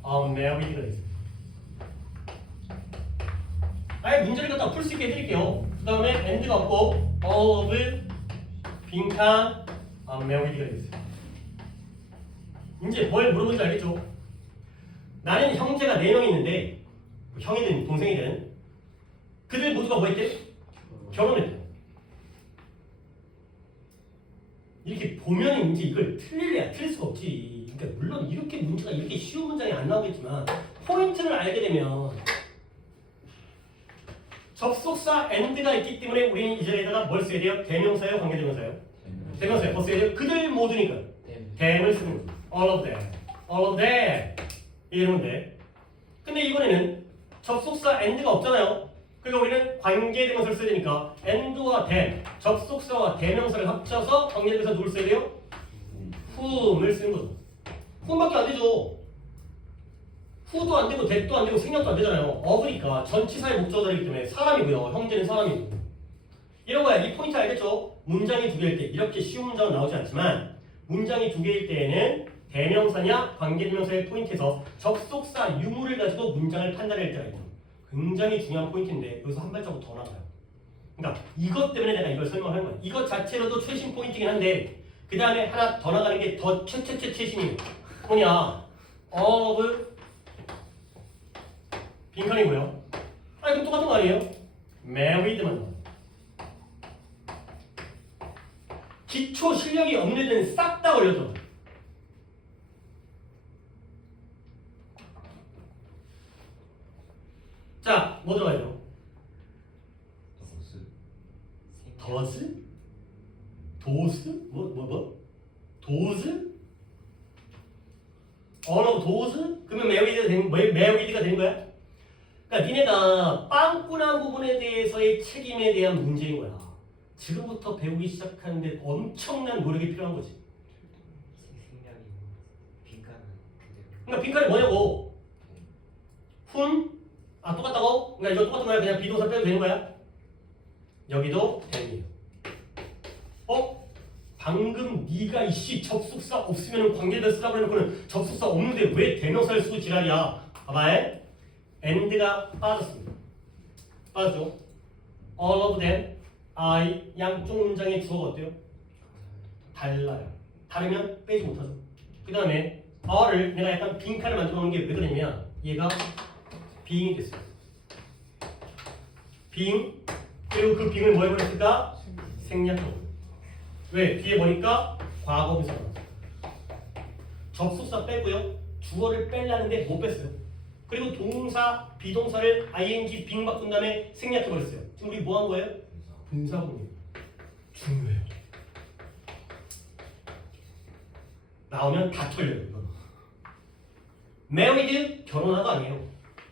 married가 있어요. 아예 문제를 갖다 풀 수 있게 해드릴게요. 그 다음에 and가 없고 all of 빈칸 married가 있어요. 이제 뭘 물어본지 알겠죠? 나는 형제가 4명 있는데 형이든 동생이든 그들 모두가 뭐 했대? 결혼했대. 이렇게 보면 이제 이걸 틀릴래야 틀릴 수가 없지. 그러니까 물론 이렇게 문제가 이렇게 쉬운 문장이 안 나오겠지만 포인트를 알게 되면 접속사 and가 있기 때문에 우리는 이 자리에다가 뭘 써야 돼요? 대명사예요? 관계대명사예요? 대명사예요. 뭐 써야 돼요? 그들 모두니까 them을 쓰는 거죠. all of them, all of them 이러면 돼. 근데 이번에는 접속사 and가 없잖아요. 그러니까 우리는 관계대명사를 써야 되니까 and와 them, 접속사와 대명사를 합쳐서 관계대명사 누굴 써야 돼요? whom을 쓰는 거죠. whom밖에 안 되죠. who도 안 되고 that도 안 되고 생략도 안 되잖아요. of니까 전치사의 목적어이기 때문에 사람이고요. 형제는 사람이고. 이런 거야. 이 포인트 알겠죠? 문장이 두 개일 때 이렇게 쉬운 문장은 나오지 않지만 문장이 두 개일 때에는 대명사냐 관계대명사의 포인트에서 접속사 유무를 가지고 문장을 판단할 때가 있고 굉장히 중요한 포인트인데 여기서 한 발자국 더 나가요. 그러니까 이것 때문에 내가 이걸 설명하는 거야. 이것 자체로도 최신 포인트긴 한데 그 다음에 하나 더 나가는 게 더 최신이에요. 뭐냐? of 빈칸이고요. 아 이거 똑같은 거 아니에요? married만 나와요. 기초 실력이 없는 애들은 싹 다 걸려서. 자, 뭐 들어가죠? 더스? 도스? 뭐? 도스? 언어 도스? 그러면 married가 되는 거야? 그러니까 니네가 빵꾸난 부분에 대해서의 책임에 대한 문제인 거야. 지금부터 배우기 시작하는데 엄청난 노력이 필요한 거지. 생략이 빈칸은 그대로. 그러니까 빈칸이 뭐냐고? 똑같다고? 그러니까 이거 똑같은 거야. 그냥 비동사 빼도 되는 거야? 여기도 them이에요. 방금 네가 이씨 접속사 없으면 관계대 쓰라고 해놓고는 접속사 없는데 왜 대명사를 쓰고 지랄이야? 봐봐. and가 빠졌습니다. 빠졌죠? all of them, I 양쪽 문장의 주어가 어때요? 달라요. 다르면 빼지 못하죠. 그 다음에 are를 내가 약간 빈칸을 만들어 놓은 게 왜 그러냐면 얘가 being이 됐어요. being 그리고 그 being을 뭐 해버렸을까? 생략하고. 왜? 뒤에 보니까 과거분사 나왔어요. 접속사 빼고요. 주어를 빼려는데 못 뺐어요. 그리고 동사, 비동사를 ing, being 바꾼 다음에 생략해버렸어요. 지금 우리 뭐 한 거예요? 분사구문이에요. 중요해요. 나오면 다 털려요. 이건. married 결혼하다 아니에요.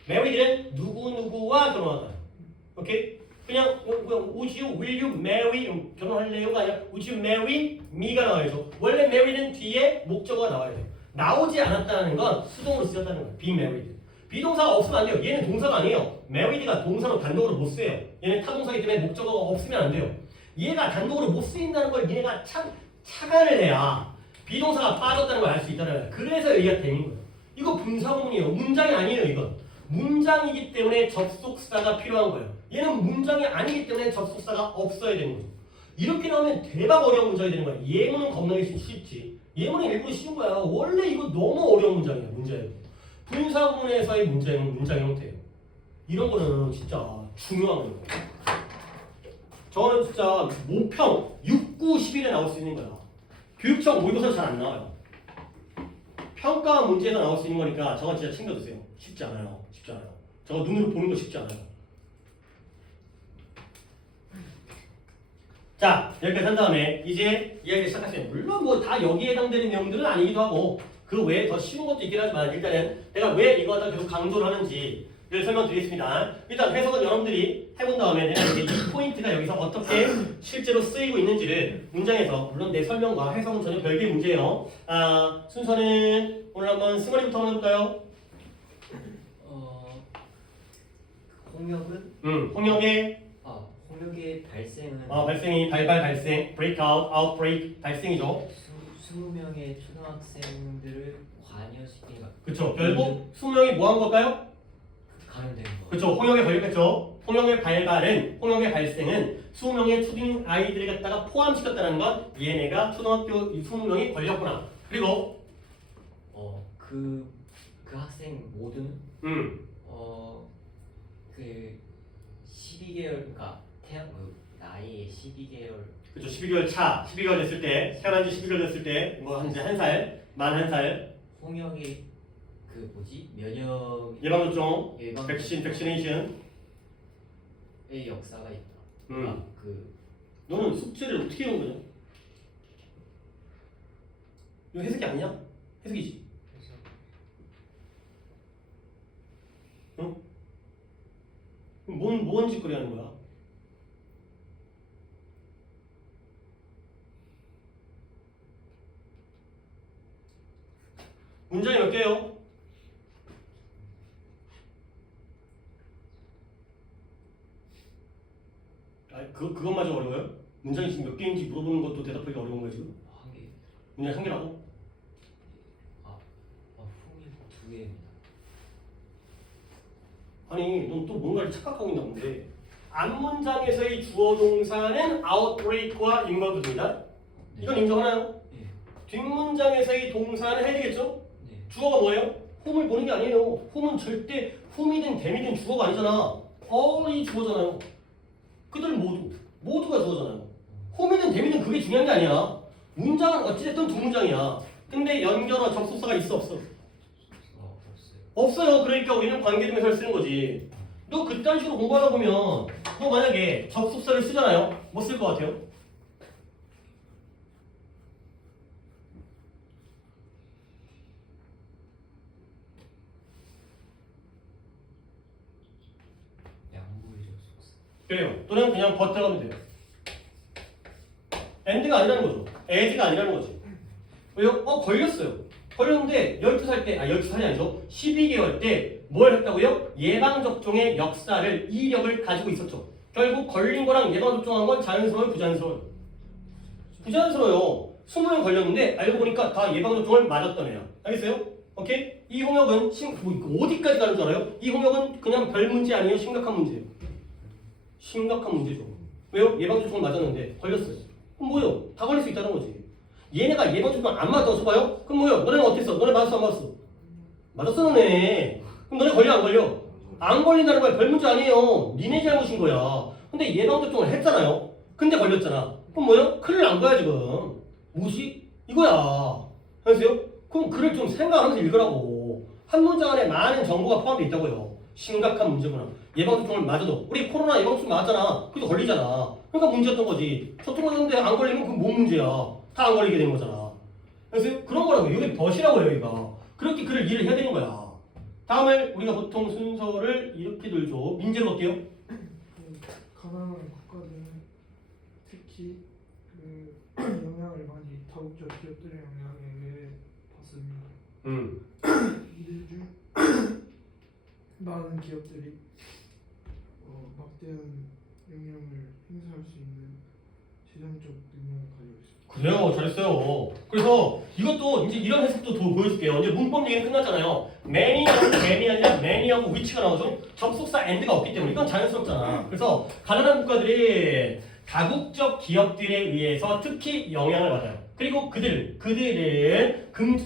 married는 누구누구와 결혼하다. 오케이? 그냥 would you, will you marry 결혼할래요가 아니라 would you marry me가 나와야죠. 원래 marry는 뒤에 목적어가 나와야 돼요. 나오지 않았다는 건 수동으로 쓰였다는 거예요. be married. 비동사가 없으면 안 돼요. 얘는 동사가 아니에요. married가 동사로 단독으로 못 쓰여요. 얘는 타동사이기 때문에 목적어가 없으면 안 돼요. 얘가 단독으로 못 쓰인다는 걸 얘가 착안을 해야 비동사가 빠졌다는 걸 알 수 있다는 거예요. 그래서 여기가 되는 거예요. 이거 분사구문이에요. 문장이 아니에요. 이건 문장이기 때문에 접속사가 필요한 거예요. 얘는 문장이 아니기 때문에 접속사가 없어야 되는 거죠. 이렇게 나오면 대박 어려운 문장이 되는 거야. 예문은 겁나게 쉽지. 예문은 일부러 쉬운 거야. 원래 이거 너무 어려운 문장이야. 문제예요. 분사구문에서의 문장 형태예요. 이런 거는 진짜 중요한 거예요. 저는 진짜 모평 6, 9, 11에 나올 수 있는 거야. 교육청 모의고사 잘 안 나와요. 평가 문제에서 나올 수 있는 거니까 저건 진짜 챙겨주세요. 쉽지 않아요. 쉽지 않아요. 저거 눈으로 보는 거 쉽지 않아요. 자, 여기까지 한 다음에 이제 이야기를 시작하세요. 물론 뭐 다 여기에 해당되는 내용들은 아니기도 하고 그 외에 더 쉬운 것도 있긴 하지만 일단은 내가 왜 이거 하다 계속 강조를 하는지를 설명드리겠습니다. 일단 해석은 여러분들이 해본 다음에 내가 이제 이 포인트가 여기서 어떻게 실제로 쓰이고 있는지를 문장에서 물론 내 설명과 해석은 전혀 별개의 문제예요. 순서는 오늘 한번 승원이부터 한번 해볼까요? 홍역은 홍역의 발생은 발생이 발생, breakout, outbreak 발생이죠. 20명의 초등학생들을 관여시키니까 그렇죠. 결국 20명이 뭐 한 걸까요? 감염되는 거. 그렇죠. 홍역에 걸렸겠죠. 홍역의 홍역의 발생은 20명의 초딩 아이들을 갖다가 포함시켰다는 건 얘네가 초등학교 20명이 걸렸구나. 그리고 그 학생 모두는 그 12개월 그러니까 태양 나이에 12개월 그렇죠. 12개월 차, 12개월 됐을 때, 태어난 지 12개월 됐을 때, 뭐 이제 한 살, 만 한 살. 홍역의 면역 예방접종, 백시네이션의 역사가 있다. 너는 숙제를 어떻게 해온 거냐? 이거 해석이 아니냐? 해석이지. 응? 그럼 뭔 짓거리 하는 거야? 문장이 몇 개요? 그것마저 어려워요? 문장이 지금 몇 개인지 물어보는 것도 대답하기 어려운 거야 지금? 한 개. 문장이 한 개라고? 홍역 2개입니다. 아니 넌 또 뭔가를 착각하고 있나 본데 앞문장에서의 주어 동사는 outbreak과 involved입니다. 이건 인정하나요? 네. 뒷문장에서의 동사는 해야 되겠죠? 네. 주어가 뭐예요? whom을 보는 게 아니에요. whom은 절대 whom이든 them이든 주어가 아니잖아. all이 주어잖아요. 그들 모두가 주어잖아요. whom이든 them이든 그게 중요한 게 아니야. 문장은 어찌됐든 두 문장이야. 근데 연결어 접속사가 있어 없어? 없어요. 없어요. 그러니까 우리는 관계대명사를 쓰는 거지. 너 그딴 식으로 공부하다 보면 너 만약에 접속사를 쓰잖아요. 뭐 쓸 것 같아요? 양보의 접속사. 그래요. 또는 그냥 버텨가면 돼요. and가 아니라는 거죠. as가 아니라는 거지. 왜요? 걸렸어요. 걸렸는데 12살 때, 12살이 아니죠. 12개월 때 뭘 했다고요? 예방접종의 역사를, 이력을 가지고 있었죠. 결국 걸린 거랑 예방접종한 건 자연스러워요? 부자연스러워요? 부자연스러워요. 20명 걸렸는데 알고 보니까 다 예방접종을 맞았던 애야. 알겠어요? 오케이? 이 홍역은 어디까지 가는 줄 알아요? 이 홍역은 그냥 별 문제 아니에요? 심각한 문제예요. 심각한 문제죠. 왜요? 예방접종을 맞았는데 걸렸어요. 그럼 뭐예요? 다 걸릴 수 있다는 거지. 얘네가 예방접종을 안 맞아서 봐요? 그럼 뭐예요? 너네는 어땠어? 너네 맞았어 안 맞았어? 맞았어 너네. 그럼 너네 걸려 안 걸려? 안 걸린다는 거야. 별 문제 아니에요. 니네 잘못인 거야. 근데 예방접종을 했잖아요. 근데 걸렸잖아. 그럼 뭐예요? 큰일 난 거야 지금. 뭐지? 이거야. 알겠어요? 그럼 글을 좀 생각하면서 읽으라고. 한 문장 안에 많은 정보가 포함되어 있다고요. 심각한 문제구나. 예방접종을 맞아도 우리 코로나 예방접종 맞았잖아. 그래도 걸리잖아. 그러니까 문제였던 거지. 접종했는데 안 걸리면 그건 뭔 문제야. 다 안 걸리게 되는 거잖아. 그래서 그런 거라고. 여기 벗이라고 여기가. 그렇게 글을 이해를 해야 되는 거야. 다음에 우리가 보통 순서를 이렇게 들죠. 민재로 할게요. 가난한 국가들은 특히 영향을 많이 다국적 기업들의 영향을 받습니다. 이들 중 많은 기업들이 막대한 영향을 행사할 수 있는 재정적 능력을 가지고 있습니다. 그래요, 잘했어요. 그래서 이것도 이제 이런 해석도 더 보여줄게요. 이제 문법 얘기는 끝났잖아요. many하고 many 아니라 many하고 which가 나오죠. 접속사 and가 없기 때문에 이건 자연스럽잖아. 그래서 가난한 국가들이 다국적 기업들에 의해서 특히 영향을 받아요. 그리고 그들은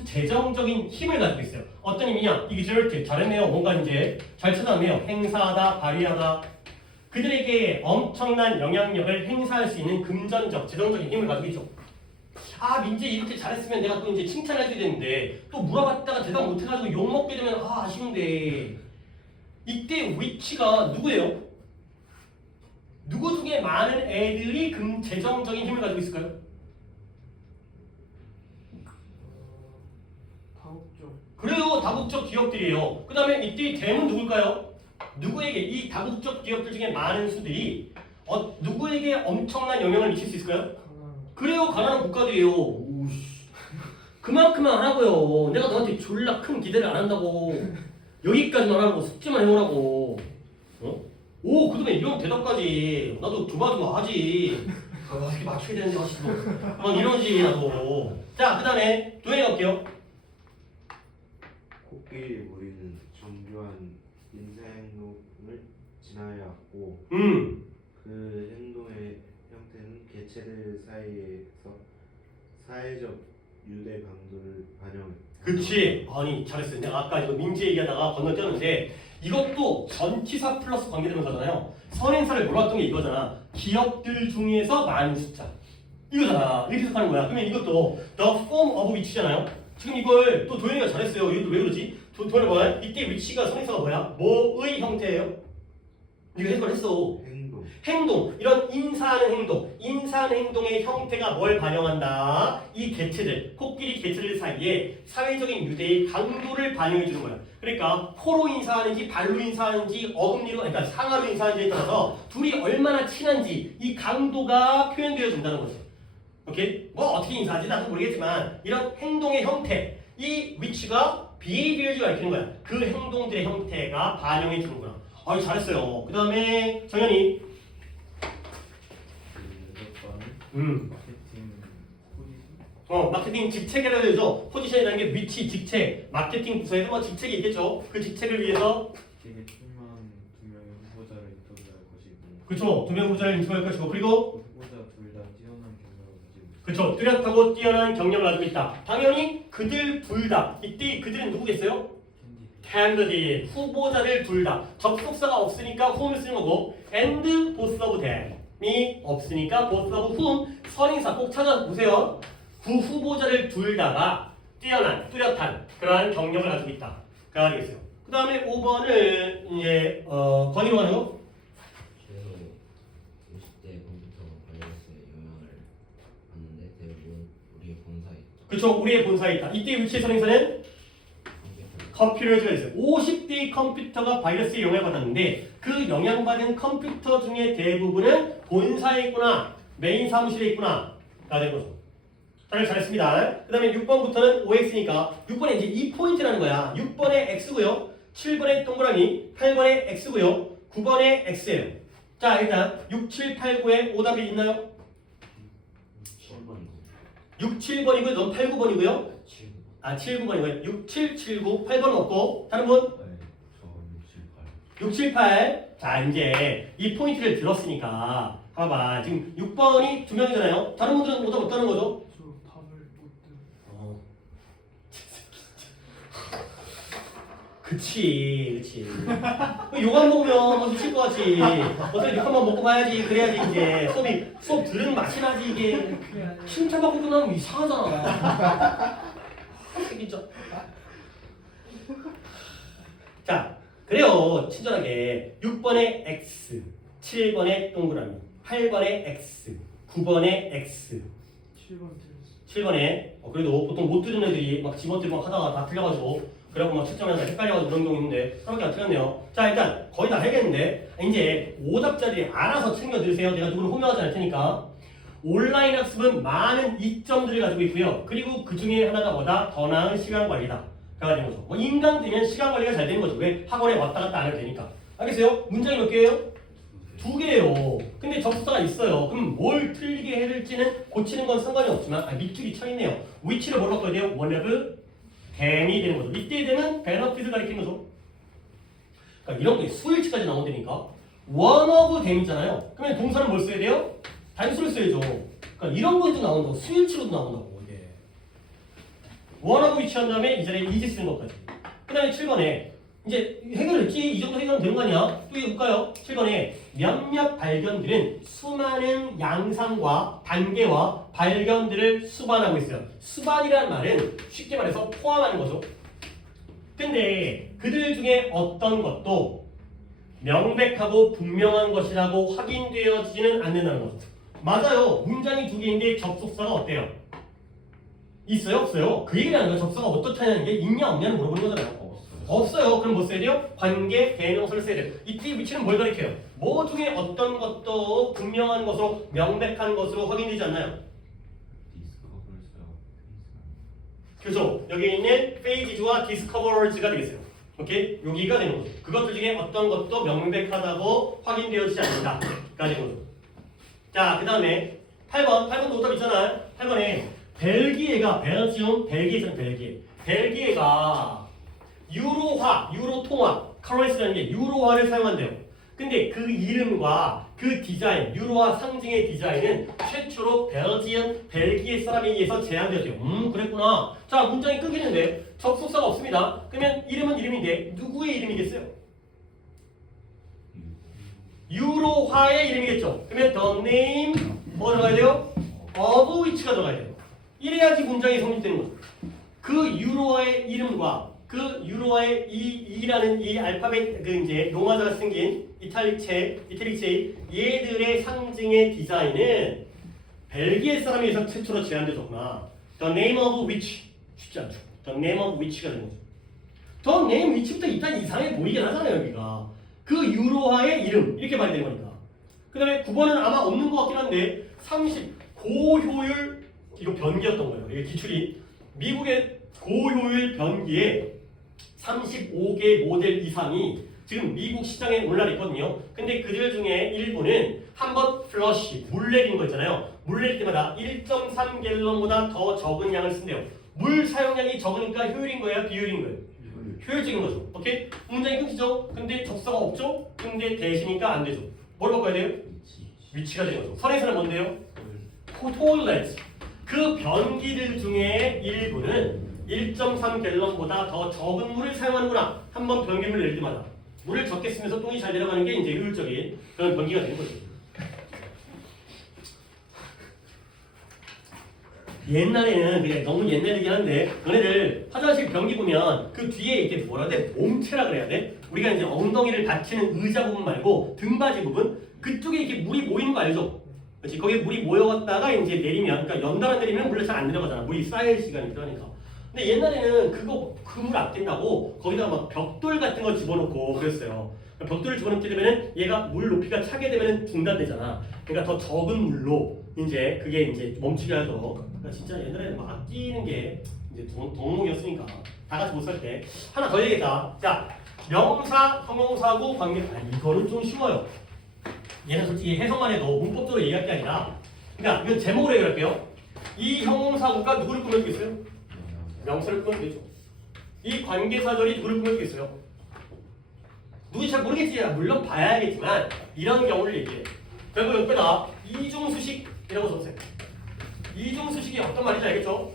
재정적인 힘을 가지고 있어요. 어떤 힘이냐? exert, 잘했네요. 뭔가 이제 잘 찾아왔네요. 행사하다, 발휘하다. 그들에게 엄청난 영향력을 행사할 수 있는 금전적, 재정적인 힘을 가지고 있죠. 아, 민재 이렇게 잘했으면 내가 또 이제 칭찬해줘야 되는데 또 물어봤다가 대답 못해가지고 욕먹게 되면 아쉬운데 이때 which가 누구예요? 누구 중에 많은 애들이 재정적인 힘을 가지고 있을까요? 다국적. 그래요, 다국적 기업들이에요. 그 다음에 이때 대는 누굴까요? 누구에게 이 다국적 기업들 중에 많은 수들이 누구에게 엄청난 영향을 미칠 수 있을까요? 가난. 그래요, 가난한 국가들이에요. 오씨. 그만큼만 하라고요. 내가 너한테 졸라 큰 기대를 안 한다고. 여기까지만 하라고, 숙제만 해오라고. 어? 오, 그다음에 이런 대답까지 나도 조마조마하지. 어떻게 맞춰야 되는지 하시고. 이러지 나도. 자, 그다음에 도현이 갈게요. 코끼리 무리는 정교한 인사 행동을 지나야하고 그 행동의 형태는 개체들 사이에서 사회적 유대 강도를 반영해. 그치. 아니 잘했어요. 내가 아까 이거 민지 얘기하다가 건너뛰었는데 이것도 전치사 플러스 관계대명사잖아요. 선행사를 몰랐던 게 이거잖아. 기업들 중에서 많은 숫자. 이거잖아. 이렇게 해석하는 거야. 그러면 이것도 the form of which잖아요. 지금 이걸 또 도현이가 잘했어요. 이것도 왜 그러지? 도현이 뭐야? 이때 which가 선행사가 뭐야? 뭐의 형태예요? 네가 해석을 했어. 행동, 이런 인사하는 행동의 형태가 뭘 반영한다? 이 개체들, 코끼리 개체들 사이에 사회적인 유대의 강도를 반영해 주는 거야. 그러니까 코로 인사하는지 발로 인사하는지 어금니로, 그러니까 상하로 인사하는지에 따라서 둘이 얼마나 친한지 이 강도가 표현되어 준다는 거지. 오케이? 뭐 어떻게 인사하지 나도 모르겠지만 이런 행동의 형태, 이 which가 behavior가 읽히는 거야. 그 행동들의 형태가 반영해 주는구나. 아유 잘했어요. 그 다음에 정현이. 마케팅 포지션. 마케팅 직책이라고 해서 포지션이라는 게 위치, 직책, 마케팅 부서에서 뭐 직책이 있겠죠. 그 직책을 위해서 되게 팀만 2명의 후보자를 인터뷰할 것이고. 그쵸. 2명 후보자를 인터뷰할 것이고 그리고 후보자 둘 다 뛰어난 경력을 가지고 있고. 그쵸. 뚜렷하고 뛰어난 경력을 가지고 있다. 당연히 그들 둘 다. 이때 그들은 누구겠어요? candidate. 후보자들 둘 다. 접속사가 없으니까 whom을 쓰는 거고 and both of them이 없으니까 both of whom 선행사 꼭 찾아보세요. 그 후보자를 둘 다가 뛰어난, 뚜렷한 그러한 경력을 가지고 있다. 가 되겠어요. 그 다음에 5번은 이제 건의로 가는 거? 최소 50대 컴퓨터 바이러스의 영향을 받는데 대부분 우리의 본사에 있죠. 그쵸. 우리의 본사에 있다. 이때 위치의 선행사는 컴퓨터가 있어요. 50대의 컴퓨터가 바이러스에 영향을 받았는데 그 영향받은 컴퓨터 중에 대부분은 본사에 있구나, 메인 사무실에 있구나 가 되는 거죠. 잘했습니다. 그 다음에 6번부터는 OX니까 6번에 이제 이 포인트라는 거야. 6번에 X고요. 7번에 동그라미, 8번에 X고요. 9번에 X예요. 자 일단 6, 7, 8, 9에 오답이 있나요? 7번이고 6, 7번이고요. 넌 8, 9번이고요. 7번. 아 7, 9번이고요. 6, 7, 7, 9, 8번 없고 다른 분? 네, 저 6, 7, 8. 자 이제 이 포인트를 들었으니까 봐봐. 지금 6번이 2명이잖아요. 다른 분들은 오답 없다는 거죠? 저 답을 못 들. 그치. 욕안 먹으면 미칠 것 같지. 어차피 욕 한번 먹고 가야지. 그래야지 이제 수업 들은 맛이 나지 이게. 칭찬받고 끝나면 이상하잖아. 진짜. 자, 그래요. 친절하게 6번에 X, 7번에 동그라미, 8번에 X, 9번에 X, 7번 틀렸어. 7번에 그래도 보통 못 들은 애들이 막 집어들고 막 하다가 다 틀려가지고 그래갖고 막 채점하면서 헷갈려가지고 그런 경우 있는데 그렇게 안 틀렸네요. 자 일단 거의 다 해야겠는데 이제 오답자들이 알아서 챙겨 들으세요. 내가 누구를 호명하지 않을 테니까. 온라인 학습은 많은 이점들을 가지고 있고요. 그리고 그 중에 하나가 뭐다? 더 나은 시간 관리다. 가 되는 거죠. 뭐 인강되면 시간 관리가 잘 되는 거죠. 왜? 학원에 왔다 갔다 안 해도 되니까. 알겠어요? 문장이 몇 개예요? 2개예요. 근데 접속사가 있어요. 그럼 뭘 틀리게 해야 될지는 고치는 건 상관이 없지만 밑줄이 쳐 있네요. 위치를 뭐로 바꿔야 돼요? one of then이 되는 거죠. 이때 되면 benefit을 가리키는 거죠. 그러니까 이런 게 수일치까지 나온다니까. one of them이잖아요. 그러면 동사는 뭘 써야 돼요? 단수를 써야죠. 그러니까 이런 것도 나온다고. 수일치로도 나온다고. 이게. one of which 한 다음에 이 자리에 is 쓰는 것까지. 그 다음에 7번에 이제 해결했지? 이 정도 해결하면 되는 거 아니야? 또 이거 볼까요? 7번에 몇몇 발견들은 수많은 양상과 단계와 발견들을 수반하고 있어요. 수반이라는 말은 쉽게 말해서 포함하는 거죠. 근데 그들 중에 어떤 것도 명백하고 분명한 것이라고 확인되어지지는 않는다는 거죠. 맞아요. 문장이 두 개인데 접속사가 어때요? 있어요? 없어요? 그 얘기를 하는 거예요. 접속사가 어떻다는 게 있냐 없냐는 물어보는 거잖아요. 없어요. 그럼 뭐 써야 돼요? 관계 대명사를 써야 돼요. 이때 위치는 뭘 가리켜요? 뭐 중에 어떤 것도 분명한 것으로 명백한 것으로 확인되지 않나요? 그죠? 여기 있는 phages와 discovers가 되겠어요. 오케이? 여기가 되는 거죠. 그것들 중에 어떤 것도 명백하다고 확인되어지지 않는다. 가 되는 거죠. 자, 그 다음에 8번도 오답 있잖아요. 8번에 벨기에가 벨기에잖아요. 벨기에가 유로화, 유로통화, 커런시라는 게 유로화를 사용한대요. 근데 그 이름과 그 디자인, 유로화 상징의 디자인은 최초로 벨기에 사람에 의해서 제안되었대요. 그랬구나. 자, 문장이 끊기는데 접속사가 없습니다. 그러면 이름은 이름인데 누구의 이름이겠어요? 유로화의 이름이겠죠. 그러면 the name 뭐 들어가야 돼요? of which가 들어가야 돼요. 이래야지 문장이 성립되는 거죠. 그 유로화의 이름과 그 유로화의 이라는 이 알파벳 그 이제 로마자가 생긴 이탈릭체 얘들의 상징의 디자인은 벨기에 사람에 의해서 최초로 제안되었구나. The name of which 쉽지 않죠. The name of which가 되는 거죠. The name which부터 일단 이상해 보이긴 하잖아요 여기가. 그 유로화의 이름 이렇게 말이 되는 거니까. 그 다음에 9번은 아마 없는 것 같긴 한데 30 고효율 이거 변기였던 거예요. 이게 기출이 미국의 고효율 변기에 35개 모델 이상이 지금 미국 시장에 올라 있거든요. 근데 그들 중에 일부는 한번 플러시 물 내리는 거 있잖아요. 물 내릴 때마다 1.3 갤런보다 더 적은 양을 쓴대요. 물 사용량이 적으니까 효율인 거예요? 비효율인 거예요? 효율적인 거죠. 오케이? 문장이 끊기죠? 근데 접사가 없죠? 근데 대시니까 안 되죠. 뭘 바꿔야 돼요? 위치가 되는 거죠. 선에서는 뭔데요? 토일렛. 그 변기들 중에 일부는 1.3 갤런보다 더 적은 물을 사용하는구나. 한번 변기물 내릴 때마다 물을 적게 쓰면서 똥이 잘 내려가는 게 이제 효율적인 그런 변기가 되는 거죠. 옛날에는 그냥 너무 옛날이긴 한데 너네들 화장실 변기 보면 그 뒤에 이렇게 뭐라 해야 돼? 몸체라 그래야 돼? 우리가 이제 엉덩이를 받치는 의자 부분 말고 등받이 부분 그쪽에 이렇게 물이 모이는 거 알죠? 그렇지? 거기에 물이 모여갔다가 이제 내리면 그러니까 연달아 내리면 물이 잘 안 내려가잖아. 물이 쌓일 시간이 필요하니까. 근데 옛날에는 그 물 아낀다고 거기다가 막 벽돌 같은 거 집어넣고 그랬어요. 벽돌을 집어넣게 되면은 얘가 물 높이가 차게 되면은 중단되잖아. 그러니까 더 적은 물로 이제 그게 이제 멈추게 하도록. 그러니까 진짜 옛날에는 막 아끼는 게 이제 덕목이었으니까 다 같이 못 살 때 하나 더 얘기했다. 자, 명사, 형용사고 관계. 이거는 좀 쉬워요. 얘는 솔직히 해석만 해도 문법적으로 얘기할 게 아니라. 그러니까 이건 제목으로 얘기할게요. 이 형용사구가 누구를 꾸며주겠어요? 명사를 꾸며주겠죠. 이 관계사절이 누구를 꾸며주겠어요? 누군지 잘 모르겠지. 물론 봐야 알겠지만 이런 경우를 얘기해. 결국 옆에다 이중수식이라고 써보세요. 이중수식이 어떤 말인지 알겠죠?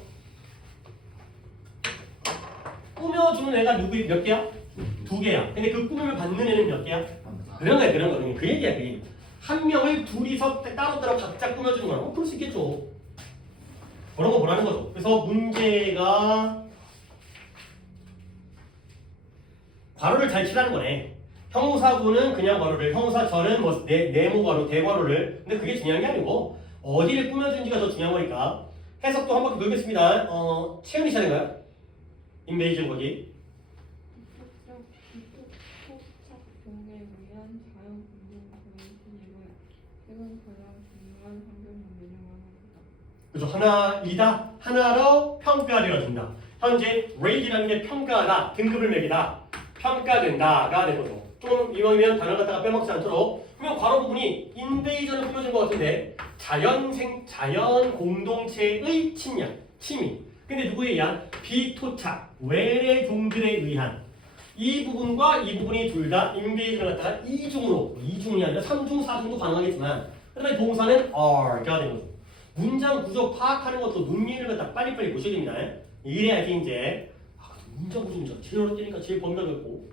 꾸며주는 애가 몇 개야? 2개야. 근데 그 꾸밈을 받는 애는 몇 개야? 그런 거야. 그 얘기야. 그 얘기. 한 명을 둘이서 따로따로 각자 꾸며주는 거야. 그럴 수 있겠죠. 그런 거 뭐라는 거죠. 그래서 문제가 괄호를 잘 치라는 거네. 형용사구는 그냥 괄호를, 형용사절은 뭐 네모 괄호, 대괄호를. 근데 그게 중요한 게 아니고 어디를 꾸며준지가 더 중요한 거니까. 해석도 한 바퀴 돌겠습니다. 채연이 차례인가요? 인베이전 거기. 그래서 하나이다. 하나로 평가되어진다. 현재 rate이라는 게 평가하다, 등급을 매기다, 평가된다가 되는 거죠. 좀 이왕이면 단어 갖다가 빼먹지 않도록 그러면 괄호 부분이 인베이전을 꾸며준 것 같은데 자연 공동체의 침입. 근데 누구에 의한? 비토착, 외래 종들에 의한. 이 부분과 이 부분이 둘 다 인베이전을 갖다가 이중이 아니라 3중, 4중도 가능하겠지만 그다음에 동사는 are가 되는 거죠. 문장 구조 파악하는 것도 논리를 갖다 빨리빨리 보셔야 됩니다. 이래야지 이제 문장 구조는 제일 어렵다니까 제일 범위가 넓고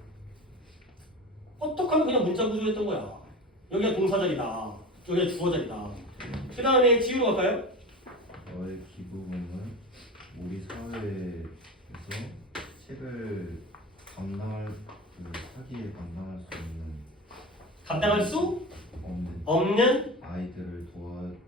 어떻게 하면 그냥 문장 구조였던 거야. 여기가 동사 자리다. 여기가 주어 자리다. 그 다음에 지우러 갈까요? 저의 기부금은 우리 사회에서 책을 감당할 사기에 감당할 수 감당할 수 없는 없는 아이들을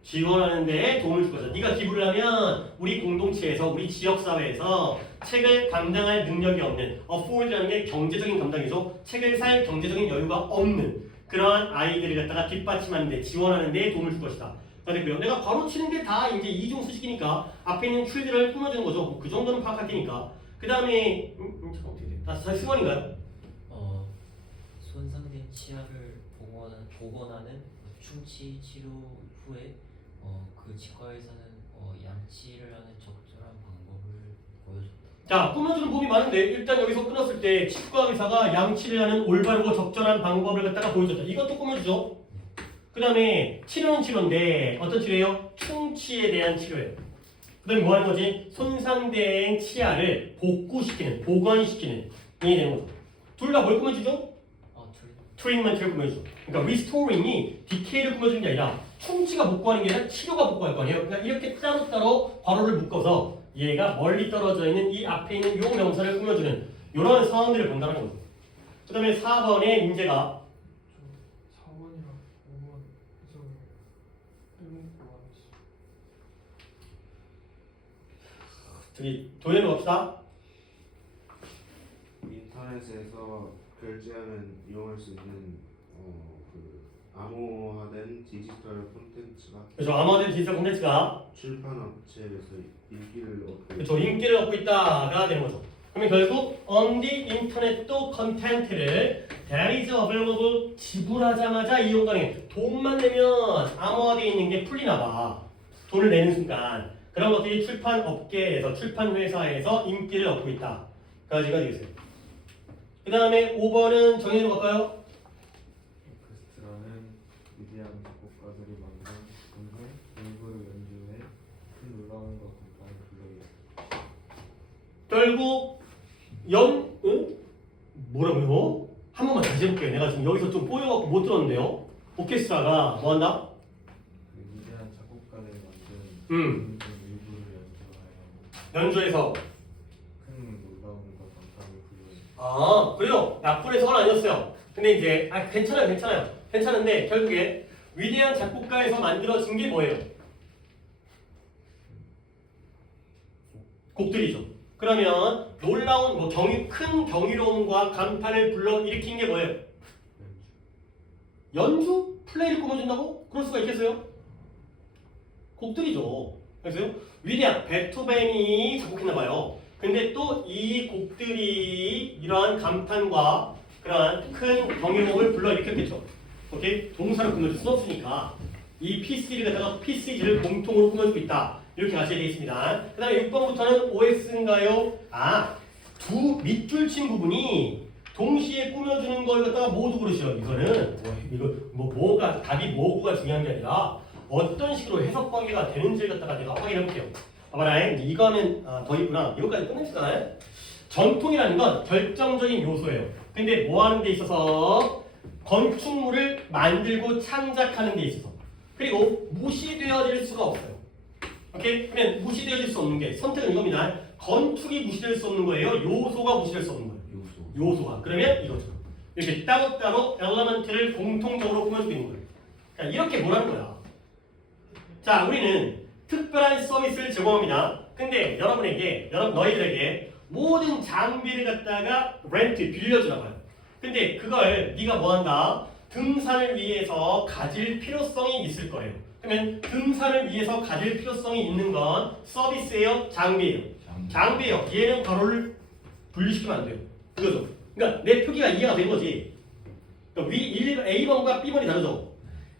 지원하는 데에 도움을 줄 거죠. 네가 기부를 하면 우리 공동체에서 우리 지역사회에서 책을 감당할 능력이 없는 afford라는 게 경제적인 감당이죠. 책을 살 경제적인 여유가 없는 그러한 아이들을 갖다가 뒷받침하는 데 지원하는 데 도움을 줄 것이다. 자, 됐고요. 내가 바로 치는 게 다 이제 이중 수식이니까 앞에 있는 출들을 꾸며주는 거죠. 뭐그 정도는 파악할 테니까. 그 다음에 잠깐 어떻게 돼? 다 승원인가요? 손상된 치아를 복원하는 충치 치료 후에 그 치과 의사는 양치를 하는 적절한 방법을 보여줬다. 자, 꾸며주는 법이 많은데 일단 여기서 끊었을 때 치과 의사가 양치를 하는 올바르고 적절한 방법을 갖다가 보여줬다. 이것도 꾸며주죠. 그 다음에 치료는 치료인데 어떤 치료예요? 충치에 대한 치료예요. 그 다음에 뭐 하는 거지? 손상된 치아를 복원시키는 이 되는 거죠. 둘 다 뭘 꾸며주죠? 트리트먼트를 꾸며주죠. 그러니까 리스토링이 디케이를 꾸며주는 게 아니라 충치가 복구하는 게 아니라 치료가 복구할 거 아니에요. 그러니까 이렇게 따로따로 괄호를 묶어서 얘가 멀리 떨어져 있는 이 앞에 있는 요 명사를 꾸며주는 이런 상황들을 본다는 거죠. 그 다음에 4번의 문제가 4번이랑 5번 해석을 빼먹고 안 했어. 저기 도현이 봅시다. 인터넷에서 결제하면 이용할 수 있는 그 암호화된 디지털 콘텐츠가 그렇죠. 암호화된 디지털 콘텐츠가 출판 업체에서 인기를 얻고 그렇죠. 인기를 얻고 있다가 되는 거죠. 그러면 결국 on the internet도 컨텐츠를 that is available 지불하자마자 이용 가능해. 돈만 내면 암호화되어 있는 게 풀리나 봐. 돈을 내는 순간 그런 것들이 출판 업계에서 출판 회사에서 인기를 얻고 있다. 까지가 되겠어요. 그 다음에 5번은 정해줘 볼까요? 엑스트라는 위대한 작곡가들이 만든 음성 일부를 연주해 큰 놀라움과 감탄을 불러일으켰다. 결국 뭐라고요? 한 번만 다시 해볼게요. 내가 지금 여기서 좀 꼬여갖고 못 들었는데요. 오케스트라가 뭐한다? 그 위대한 작곡가들이 만든 음. 음성 일부를 연주하여 연주에서 큰 놀라움과 감탄을 불러일으켰다. 아 그래요. 나쁜 해석은 아니었어요. 근데 이제 괜찮은데 결국에 위대한 작곡가에서 만들어진 게 뭐예요? 곡들이죠. 그러면 놀라운 큰 경이로움과 감탄을 불러일으킨 게 뭐예요? 연주? 플레이를 꾸며준다고? 그럴 수가 있겠어요? 곡들이죠. 그래서요 위대한 베토벤이 작곡했나봐요. 근데 또 이 곡들이 이러한 감탄과 그러한 큰 경이로움을 불러일으켰겠죠. 오케이? 동사를 꾸며줄 수 없으니까 이 PC를 갖다가 PC를 공통으로 꾸며주고 있다. 이렇게 가셔야 되겠습니다. 그 다음에 6번부터는 OS인가요? 두 밑줄 친 부분이 동시에 꾸며주는 걸 갖다가 모두 고르셔. 이거는 뭐가 답이 뭐고가 중요한 게 아니라 어떤 식으로 해석 관계가 되는지를 갖다가 내가 확인해 볼게요. 봐봐라. 이거 하면 더 있구나. 이거까지 끝냅시다. 전통이라는 건 결정적인 요소예요. 근데 뭐 하는 데 있어서 건축물을 만들고 창작하는 데 있어서 그리고 무시되어질 수가 없어요. 오케이? 그러면 무시되어질 수 없는 게 선택은 이겁니다. 건축이 무시될 수 없는 거예요. 요소가 무시될 수 없는 거예요. 요소가. 그러면 이거죠. 이렇게 따로따로 엘리먼트를 공통적으로 꾸며주고 있는 거예요. 그러니까 이렇게 뭐라는 거야. 자, 우리는 특별한 서비스를 제공합니다. 근데 너희들에게 모든 장비를 갖다가 빌려주나 봐요. 근데 그걸 네가 뭐 한다? 등산을 위해서 가질 필요성이 있을 거예요. 그러면 등산을 위해서 가질 필요성이 있는 건 서비스예요? 장비예요? 장비예요. 얘는 괄호를 분리시키면 안 돼요. 그거죠. 그러니까 내 표기가 이해가 된 거지. 그러니까 A번과 B번이 다르죠.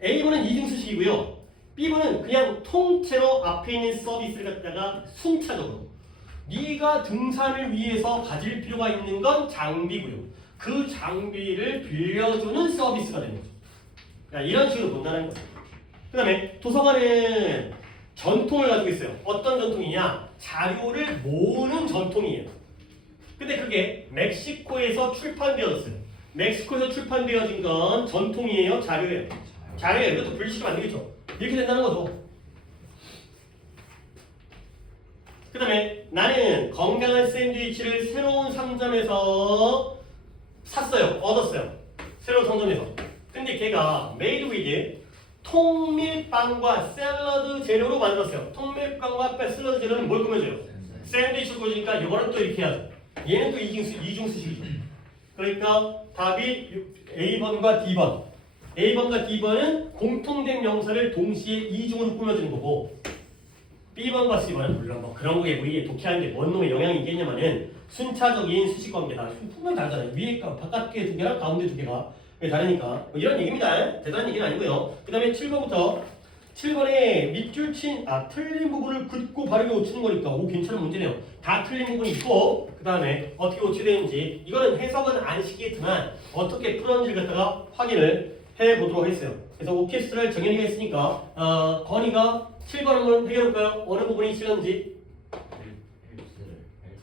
A번은 이중수식이고요. B번은 그냥 통째로 앞에 있는 서비스를 갖다가 순차적으로 네가 등산을 위해서 가질 필요가 있는 건 장비고요. 그 장비를 빌려주는 서비스가 되는 거죠. 그러니까 이런 식으로 본다는 거죠. 그 다음에 도서관은 전통을 가지고 있어요. 어떤 전통이냐? 자료를 모으는 전통이에요. 근데 그게 멕시코에서 출판되었어요. 멕시코에서 출판되어진 건 전통이에요? 자료예요? 자료예요. 이것도 불리시면 안 되겠죠? 이렇게 된다는 거죠. 그 다음에 나는 건강한 샌드위치를 새로운 상점에서 샀어요. 얻었어요. 새로운 상점에서. 근데 걔가 made with 통밀빵과 샐러드 재료로 만들었어요. 통밀빵과 샐러드 재료는 뭘 꾸며줘요? 샌드위치를 꾸며주니까 이거는 또 이렇게 해야죠. 얘는 또 이중수식이죠. 그러니까 답이 A번과 D번. A번과 D번은 공통된 명사를 동시에 이중으로 꾸며주는 거고 B번과 C번은 물론 뭐 그런 거에 우리 독해하는 게 뭔 놈의 영향이 있겠냐면은 순차적인 수식 관계다. 분명히 다르잖아요. 위에 바깥에 두 개랑 가운데 두 개가 다르니까 뭐 이런 얘기입니다. 대단한 얘기는 아니고요. 그 다음에 7번부터 7번에 밑줄 틀린 부분을 긋고 바르게 고치는 거니까 오 괜찮은 문제네요. 다 틀린 부분이 있고 그 다음에 어떻게 고쳐야 되는지 이거는 해석은 안 시키겠지만 어떻게 풀었는지를 갖다가 확인을 해보도록 하겠어요. 그래서 오케스트라를 정현이가 했으니까 건이가 7번 한번 해결해볼까요? 어느 부분이 틀렸는지.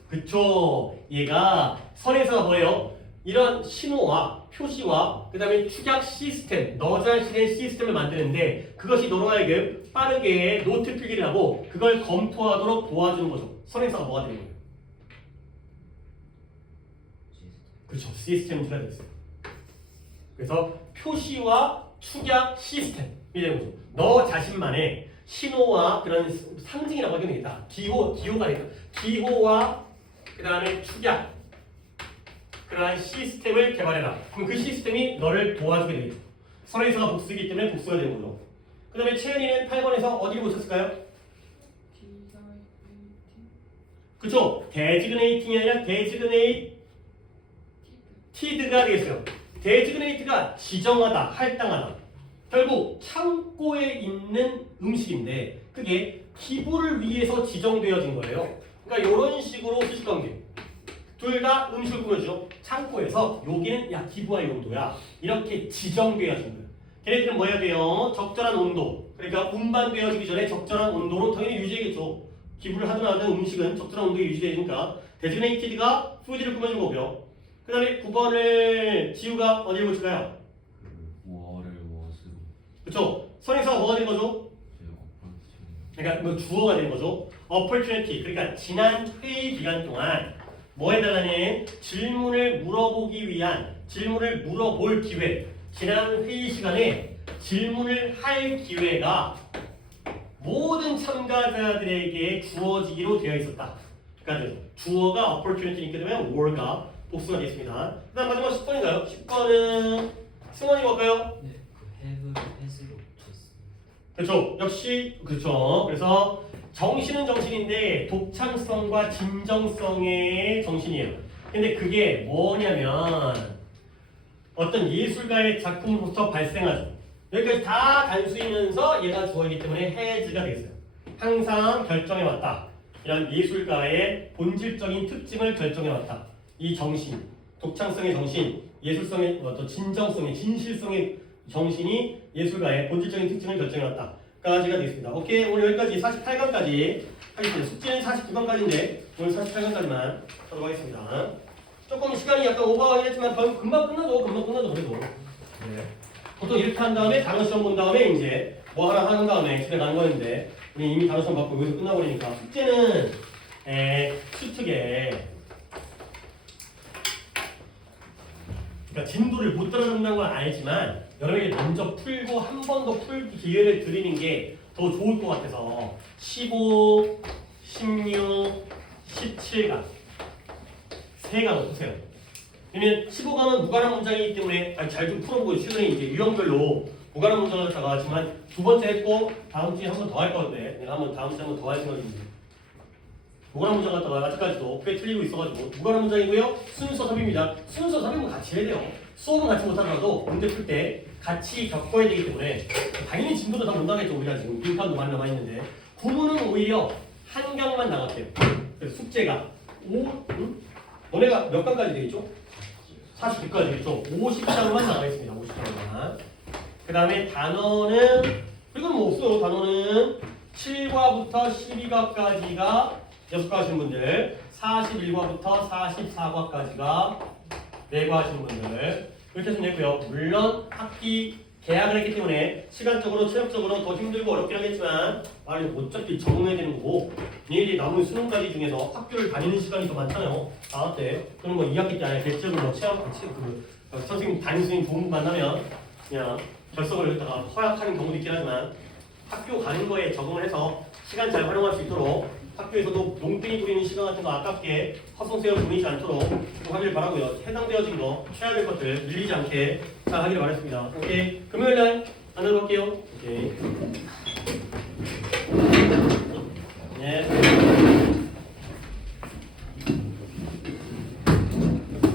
그쵸. 얘가 선에서 뭐예요? 이런 신호와 표시와 그 다음에 축약 시스템, 너 자신의 시스템을 만드는데 그것이 너로 하여금 빠르게 노트 필기를 하고 그걸 검토하도록 도와주는 거죠. 선행사가 뭐가 되는 거예요? 그렇죠. 시스템 들어야 되겠어요. 그래서 표시와 축약 시스템이 되는 거죠. 너 자신만의 신호와 그런 상징이라고 하면 되겠다. 기호가 아니라 기호와 그 다음에 축약 그러한 시스템을 개발해라. 그럼 그 시스템이 너를 도와주게 되겠죠. 선행사가 복수이기 때문에 복수가 되는 거죠. 그 다음에 채연이는 8번에서 어디를 보셨을까요? 그쵸? 데지그네이팅이 아니라 데지그네이티드가 되겠어요. 데지그네이트가 지정하다, 할당하다. 결국 창고에 있는 음식인데 그게 기부를 위해서 지정되어진 거예요. 그러니까 이런 식으로 수식관계. 둘 다 음식을 꾸며주죠. 창고에서 여기는 야 기부할 용도야. 이렇게 지정되어진 거예요. 걔네들은 뭐 해야 돼요? 적절한 온도. 그러니까 운반되어지기 전에 적절한 온도로 당연히 유지해야겠죠. 기부를 하든 안 하든 음식은 적절한 온도에 유지되니까 데지그네이티드가 푸드를 꾸며준 거고요. 그 다음에 9번을 지우가 어디를 고칠까요? 워를 워스로 그쵸? 선행사가 뭐가 되는 거죠? 그러니까 뭐 주어가 되는 거죠. opportunity. 그러니까 지난 회의 기간 동안 뭐 해달라는 질문을 물어보기 위한 질문을 물어볼 기회. 지난 회의 시간에 질문을 할 기회가 모든 참가자들에게 주어지기로 되어 있었다. 그러니까 주어가 opportunity이기 때문에 were가 복수가 되겠습니다. 그 다음 마지막 10번인가요? 10번은 승원이 뭘까요? 네, 그 have has로 줬습니다. 그렇죠. 역시 그렇죠. 그래서 정신은 정신인데 독창성과 진정성의 정신이에요. 근데 그게 뭐냐면 어떤 예술가의 작품으로부터 발생하죠. 여기까지 다 단수이면서 얘가 주어이기 때문에 has가 되겠어요. 항상 결정해 왔다. 이런 예술가의 본질적인 특징을 결정해 왔다. 이 정신, 독창성의 정신, 예술성의 어떤 진정성의 진실성의 정신이 예술가의 본질적인 특징을 결정해 왔다. 까지가 되겠습니다. 오케이, 오늘 여기까지 48강까지 하겠습니다. 숙제는 49강까지인데 오늘 48강까지만 하도록 하겠습니다. 조금 시간이 약간 오버하긴 했지만 금방 끝나죠. 그래도. 네. 보통 이렇게 한 다음에 단어 시험 본 다음에 이제 뭐 하나 하는 다음에 집에 가는 거였는데 우리 이미 단어 시험 받고 여기서 끝나버리니까 숙제는 수특에 그러니까 진도를 못 따라잡는다는 건 알지만 여러분이 먼저 풀고 한 번 더 풀 기회를 드리는 게 더 좋을 것 같아서 15, 16, 17강 3강을 푸세요. 왜냐면 15강은 무관한 문장이기 때문에 잘 좀 풀어보고 최근에 이제 유형별로 무관한 문장을 갖다가 지금 한 2번째 했고 다음 주에 한 번 더 할 건데 내가 다음 주에 한 번 더 할 생각인데 무관한 문장 갖다가 아직까지도 꽤 틀리고 있어가지고 무관한 문장이고요. 순서 삽입니다. 순서 삽입은 같이 해야 돼요. 수업은 같이 못하더라도 문제 풀 때 같이 겪어야 되기 때문에 당연히 진도도 다 못 나가겠죠. 우리가 지금 빈칸도 많이 남아있는데 구문은 오히려 한 강만 나갔대요. 그래서 숙제가 너네가 몇 강까지 되겠죠? 49까지 되겠죠? 50장만 나가 있습니다. 50장만. 그 다음에 단어는 이건 뭐 없어요. 단어는 7과부터 12과까지가 6과 하시는 분들, 41과부터 44과까지가 4과 하시는 분들 이렇게 하시면 되고요. 물론 학기 개학을 했기 때문에 시간적으로 체력적으로 더 힘들고 어렵긴 하겠지만 어차피 적응해야 되는 거고 얘들이 남은 수능까지 중에서 학교를 다니는 시간이 더 많잖아요. 방학 때. 그럼 뭐 2학기 때 아예 대체적으로 뭐 선생님 담임 선생님 좋은 분 만나면 그냥 결석을 했다가 허약하는 경우도 있긴 하지만 학교 가는 거에 적응을 해서 시간 잘 활용할 수 있도록 학교에서도 농땡이 부리는 시간 같은 거 아깝게 헛손세어 보이지 않도록 좀 하길 바라고요. 해당되어진 거, 해야 될 것들 밀리지 않게 잘 하기를 바랬습니다. 오케이. 금요일날 만나러 갈게요. 오케이. 네.